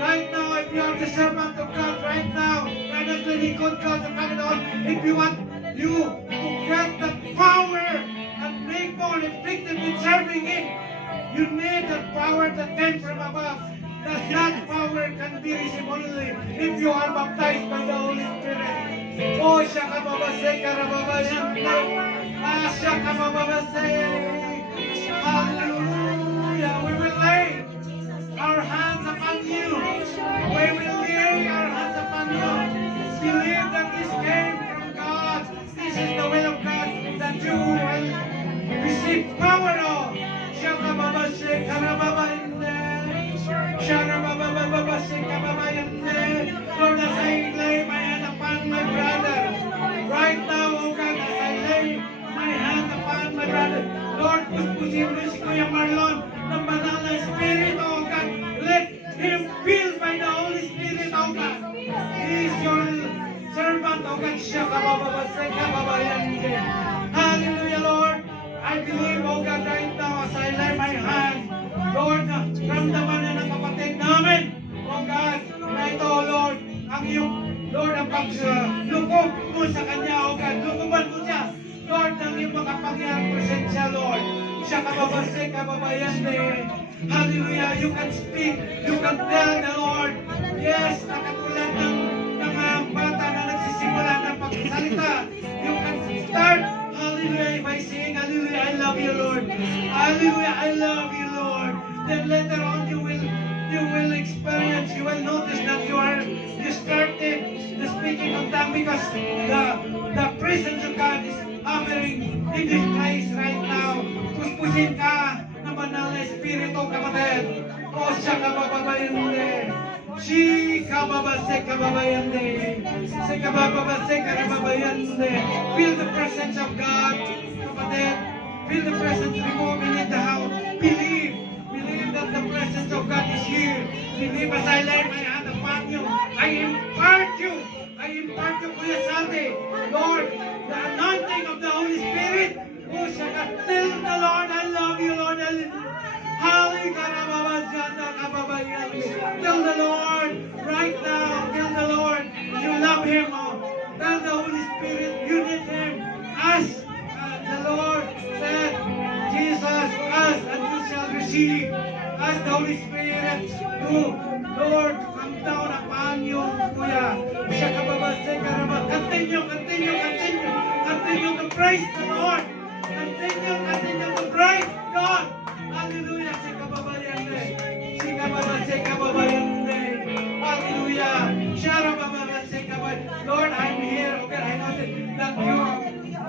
right now, if you are the servant of God right now, na naglilingkod ka sa Panginoon, if you want you to get the power and make more effective in serving Him, you need that power that came from above. That power can be received only if you are baptized by the Holy Spirit. Oh, Shakababase, Karababayan, Shakababase. Hallelujah. We will lay our hands upon you. We will lay our hands upon you. Believe that this came from God. This is the will of God, that you will receive power. Shakababase, Karababayan. Lord, as I lay my hand upon my brother, right now, oh God, as I lay my hand upon my brother, Lord, puspusin mo si Kuya Marlon ng banal na Spirit, oh God. Let him filled by the Holy Spirit, oh God. He is your servant, oh God. Siya kabababasay, kababayan din. Hallelujah, Lord. I believe, oh God, right now, as I lay my hand, Lord, ramdaman na ng kapatid namin, oh God, na ito, Lord, ang iyong, Lord, ang paglukob mo sa kanya, oh God, lukuban mo siya, Lord, ng iyong makapangyarang presensya, Lord. Siya kababasay, kababayan din. Hallelujah, you can speak, you can tell the Lord, yes, nakatulad ng bata na nagsisimula ng pagsalita, you can start, hallelujah, by saying, hallelujah, I love you, Lord. Hallelujah, I love you, Lord. Then later on you will experience, you will notice that you started the speaking of tongue because the presence of God is hovering in this place right now. Puspusin ka na banal na Espiritu, kapatid. O siya kabababayande. Si kababase kababayande. Si kababase kababayande. Feel the presence of God, kapatid. Feel the presence removing in the house. Believe that the presence of God is here. Believe as I lay my hand upon you. I impart you, Kuya Sandy. Lord, the anointing of the Holy Spirit. Oh, tell the Lord, I love you, Lord. Tell the Lord right now. Tell the Lord you love Him. Tell the Holy Spirit you need Him. As the Lord said, Jesus, ask and you shall receive. Ask the Holy Spirit to, Lord, come down upon you, Kuya. Continue to praise the Lord. Continue to praise God. Hallelujah. Hallelujah. Lord, I'm here. Okay, I know that you,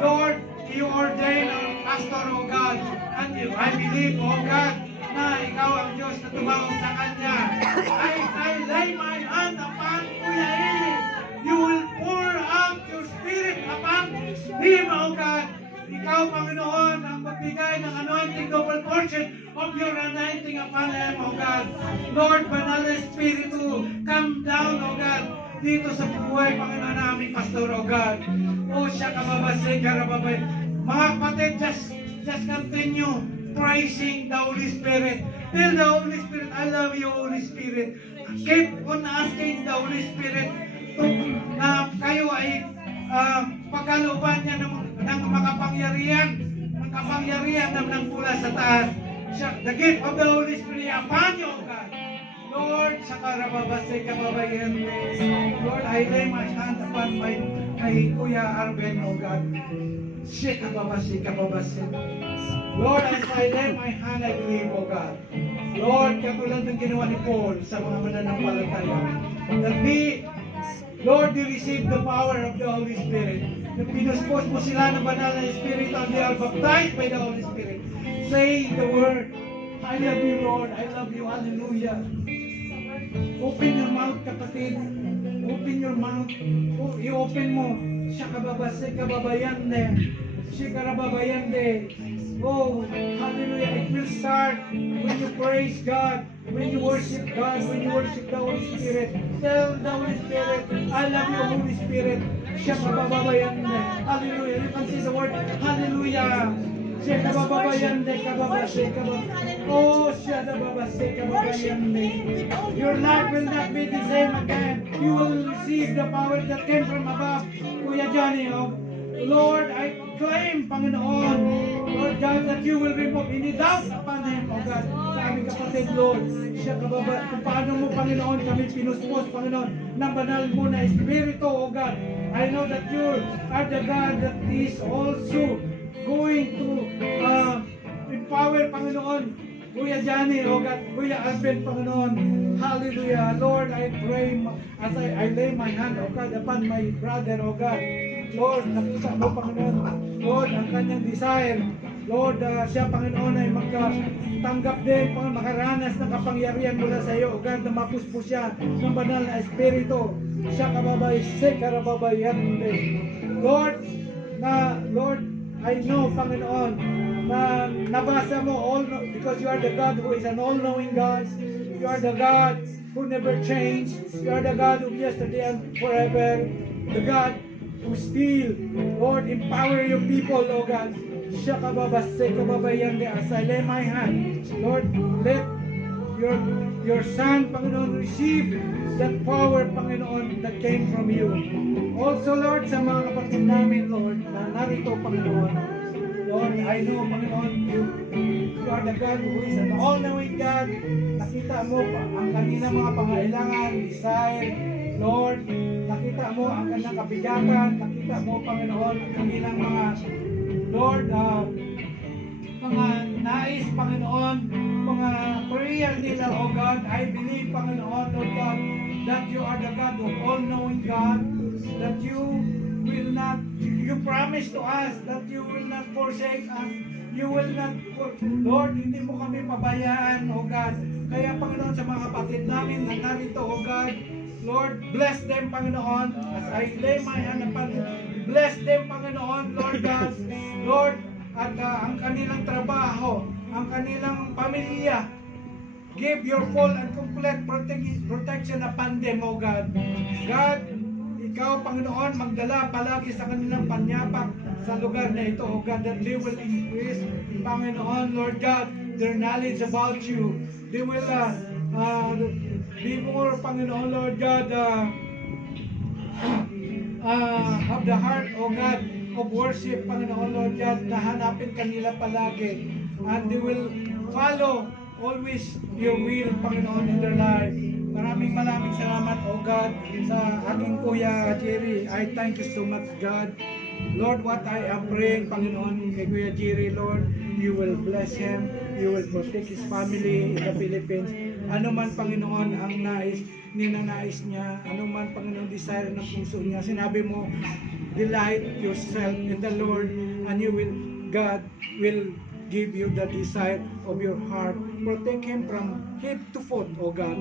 Lord, you ordained our pastor, oh God. And I believe, oh God, na ikaw ang Diyos na tumawag sa kanya. I lay my hand upon Kuya Eli. You will pour out your spirit upon him, oh God. Ikaw, Panginoon, ang magbigay ng anointing double portion of your anointing upon him, oh God. Lord, banal na Espiritu, come down, oh God, dito sa buhay, Panginoon namin, Pastor, oh God. Oh, siya kababasay, karababay. Mga kapatid, just continue praising the Holy Spirit. Tell the Holy Spirit, I love you, Holy Spirit. Keep on asking the Holy Spirit na kayo ay pagkalooban niya ng makapangyarihan ng mula sa taas. The gift of the Holy Spirit upon you, God. Lord, sa karababasay kababayan, Lord, I lay my hand upon kay Kuya Arben, oh God. Siya kababasay. Lord, as I lay my hand, I believe, oh God. Lord, katulad ng ginawa ni Paul sa mga mananampalataya, that Lord, they receive the power of the Holy Spirit. Na pinuspos mo sila ng banal na Espiritu and they are baptized by the Holy Spirit. Say the word, I love you, Lord. I love you. Hallelujah. Open your mouth, kapatid. Open your mouth. I-open mo. Siya kababayande. Siya karababayande. Oh, hallelujah. It will start when you praise God, when you worship God, when you worship the Holy Spirit. Tell the Holy Spirit, I love you, Holy Spirit. Siya kababayande. Hallelujah. You can see the word, hallelujah. Sheka baba yande kababa sheka baba. Oh, shada baba sheka baba yande. Your life will not be the same again. You will receive the power that came from above. Kuya Johnny, oh, Lord, I claim, Panginoon, Lord God, that you will remove any doubt upon him, oh God, sa aming kapatid, Lord. Siya kababa, kung paano mo, Panginoon, kami pinuspos, Panginoon, ng banal mo na Espiritu, oh God. I know that you are the God that is also going to empower, Panginoon, Kuya Johnny, oh God, Kuya Alvin, Panginoon. Hallelujah. Lord, I pray as I lay my hand, oh God, upon my brother, oh God. Lord, nakita mo, Panginoon, Lord, ang kanyang desire. Lord, siya, Panginoon, ay magkatanggap din, Panginoon, makaranas ng kapangyarihan mula sa iyo, oh God, na mapuspos siya ng banal na Espiritu. Siya kababay, sekarababayan din. Lord, I know, Panginoon, na nabasa mo because you are the God who is an all-knowing God. You are the God who never changed. You are the God who yesterday and forever. The God who still, Lord, empower your people, oh God. Siya kababase, kababayan de, as I lay my hand, Lord, let your Son, Panginoon, receive that power, Panginoon, that came from you. Also, Lord, sa mga kapatid namin, Lord, na narito, Panginoon, Lord, I know, Panginoon, you are the God who is an all-knowing God. Nakita mo ang kanilang mga pangailangan, desire, Lord, nakita mo ang kanilang kabigatan, nakita mo, Panginoon, ang kanilang mga, Lord, mga nais, Panginoon, mga prayer nila, oh God. I believe, Panginoon, Lord God, that you are the God of all-knowing God, that you will not, you promise to us that you will not forsake us, you will not, Lord, hindi mo kami pabayaan, oh God. Kaya, Panginoon, sa mga kapatid namin na narito, oh God, Lord, bless them, Panginoon, as I lay my hand upon them. Bless them, Panginoon, Lord God, Lord, at ang kanilang trabaho, ang kanilang pamilya, give your full and complete protection upon them, O God. God, ikaw, Panginoon, magdala palagi sa kanilang panyapak sa lugar na ito, O God, that they will increase, Panginoon, Lord God, their knowledge about you. They will be more, Panginoon, Lord God, have the heart, O God, of worship, Panginoon, Lord God, na hanapin kanila palagi. And they will follow always your will, Panginoon, in their life. Maraming salamat, O God, sa aking Kuya Jerry. I thank you so much, God. Lord, what I am praying, Panginoon, kay Kuya Jerry, Lord, you will bless him, you will protect his family in the Philippines. Ano man, Panginoon, ang ninanais niya, ano man, Panginoon, desire ng puso niya. Sinabi mo, delight yourself in the Lord, and you will, God will give you the desire of your heart. Protect him from head to foot, O God.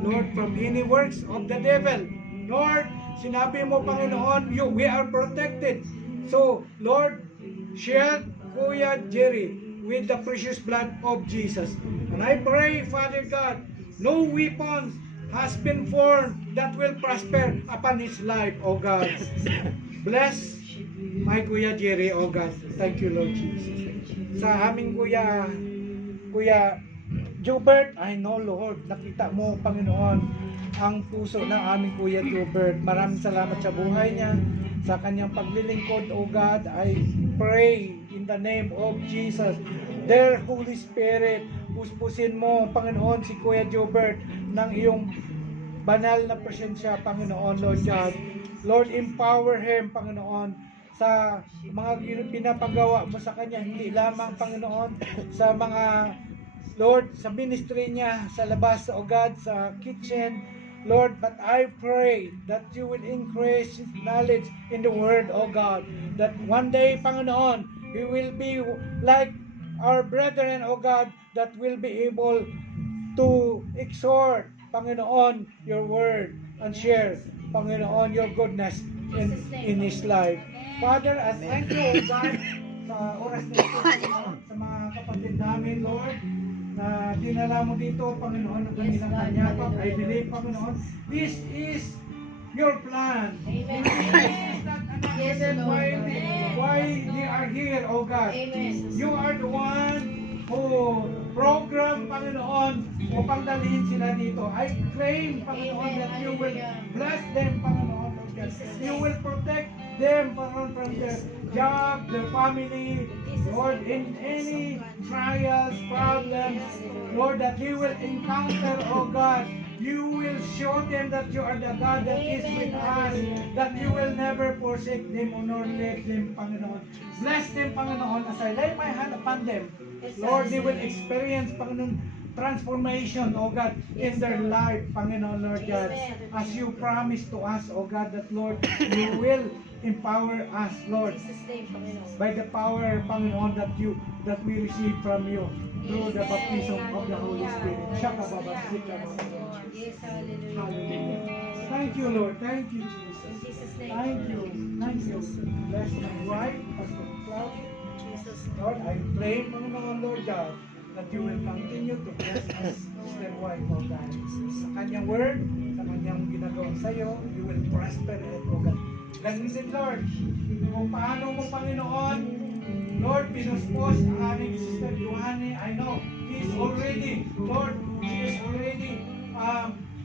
Lord, from any works of the devil. Lord, sinabi mo, Panginoon, we are protected. So, Lord, shield Kuya Jerry with the precious blood of Jesus. And I pray, Father God, no weapons has been formed that will prosper upon his life, O God. Bless my Kuya Jerry, O God. Thank you, Lord Jesus. Sa aming Kuya Jobert, I know, Lord, nakita mo, Panginoon, ang puso ng aming Kuya Jobert. Maraming salamat sa buhay niya, sa kanyang paglilingkod, O God. I pray in the name of Jesus, their Holy Spirit, puspusin mo, Panginoon, si Kuya Jobert ng iyong banal na presensya, Panginoon, Lord God. Lord, empower him, Panginoon, sa mga pinapagawa mo sa kanya, hindi lamang, Panginoon, sa mga, Lord, sa ministry niya, sa labas, O God, sa kitchen, Lord, but I pray that you will increase his knowledge in the Word, O God, that one day, Panginoon, he will be like our brethren, O God, that will be able to exhort, Panginoon, your Word and share, Panginoon, your goodness in his life. Father, I thank you, O God, sa oras na ito, Panginoon, sa mga kapatid namin, Lord, na dinala mo dito, Panginoon, ang kanilang kanyapak. I believe, Panginoon, this is your plan. This is not an Yes, accident Lord. why they are here, oh God. Amen. You are the one who program, Panginoon, upang dalhin sila dito. I claim, Panginoon, that you will bless them, Panginoon, Lord God. You will protect them, Panginoon, from their job, their family, Lord, in any trials, problems, Lord, that you will encounter, oh God. You will show them that you are the God that is with us, that you will never forsake them nor leave them, Panginoon. Bless them, Panginoon, as I lay my hand upon them. Lord, they will experience, Panginoon, transformation, oh God, in their life, Panginoon, Lord God. As you promised to us, oh God, that Lord, you will empower us, Lord, Jesus' name, Panginoon. by the power, Panginoon, that we receive from you through the baptism of the Holy Spirit. Shaka Baba, Sika Baba. Yes, hallelujah. Hallelujah. Thank you, Lord. Thank you, In Jesus. Jesus' name. Thank you. Thank you. Bless my wife, Pastor Cloud. Jesus' Lord, I pray, Panginoon, Lord God, that you will continue to bless us, Sister Wife, oh God. Sa kanyang word, sa kanyang ginagawa sa'yo, you will prosper it, oh God. Ganun din, Lord, kung paano mo, Panginoon, Lord, pinuspos ang aming Sister Johanny. I know, he is already, Lord, he is already,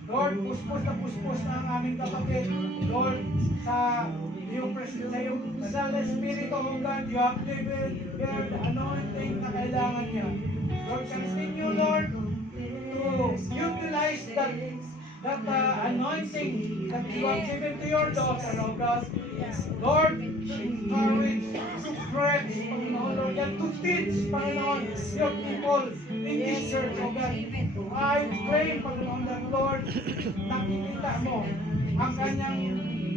Lord, puspos na ang aming kapatid. Lord, sa iyong sa Espiritu, oh God, you have given her the anointing na kailangan niya. Lord, continue, Lord, to utilize that anointing that you have given to your daughter, oh God. Lord, to encourage, to stretch, Panginoon, Lord, and to teach, Panginoon, your people in this church, oh God. I pray, Panginoon, that Lord, nakikita mo ang kanyang,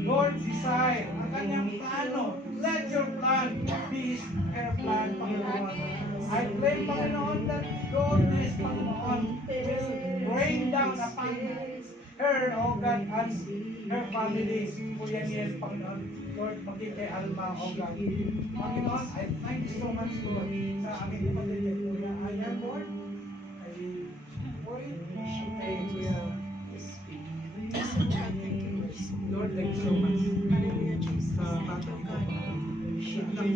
Lord, desire, ang kanyang plano. Let your plan be her plan, Panginoon. I pray, Panginoon, that goodness, Panginoon, will rain down upon her, oh God, and her family. Kuya Niel, Panginoon, Lord, maging kay Alma, oh God. Panginoon, I thank you so much, Lord, sa aming kapatid kay Kuya Ayan, Lord. I pray kay Kuya Lord, thank you so much. Sa bata ko, Panginoon.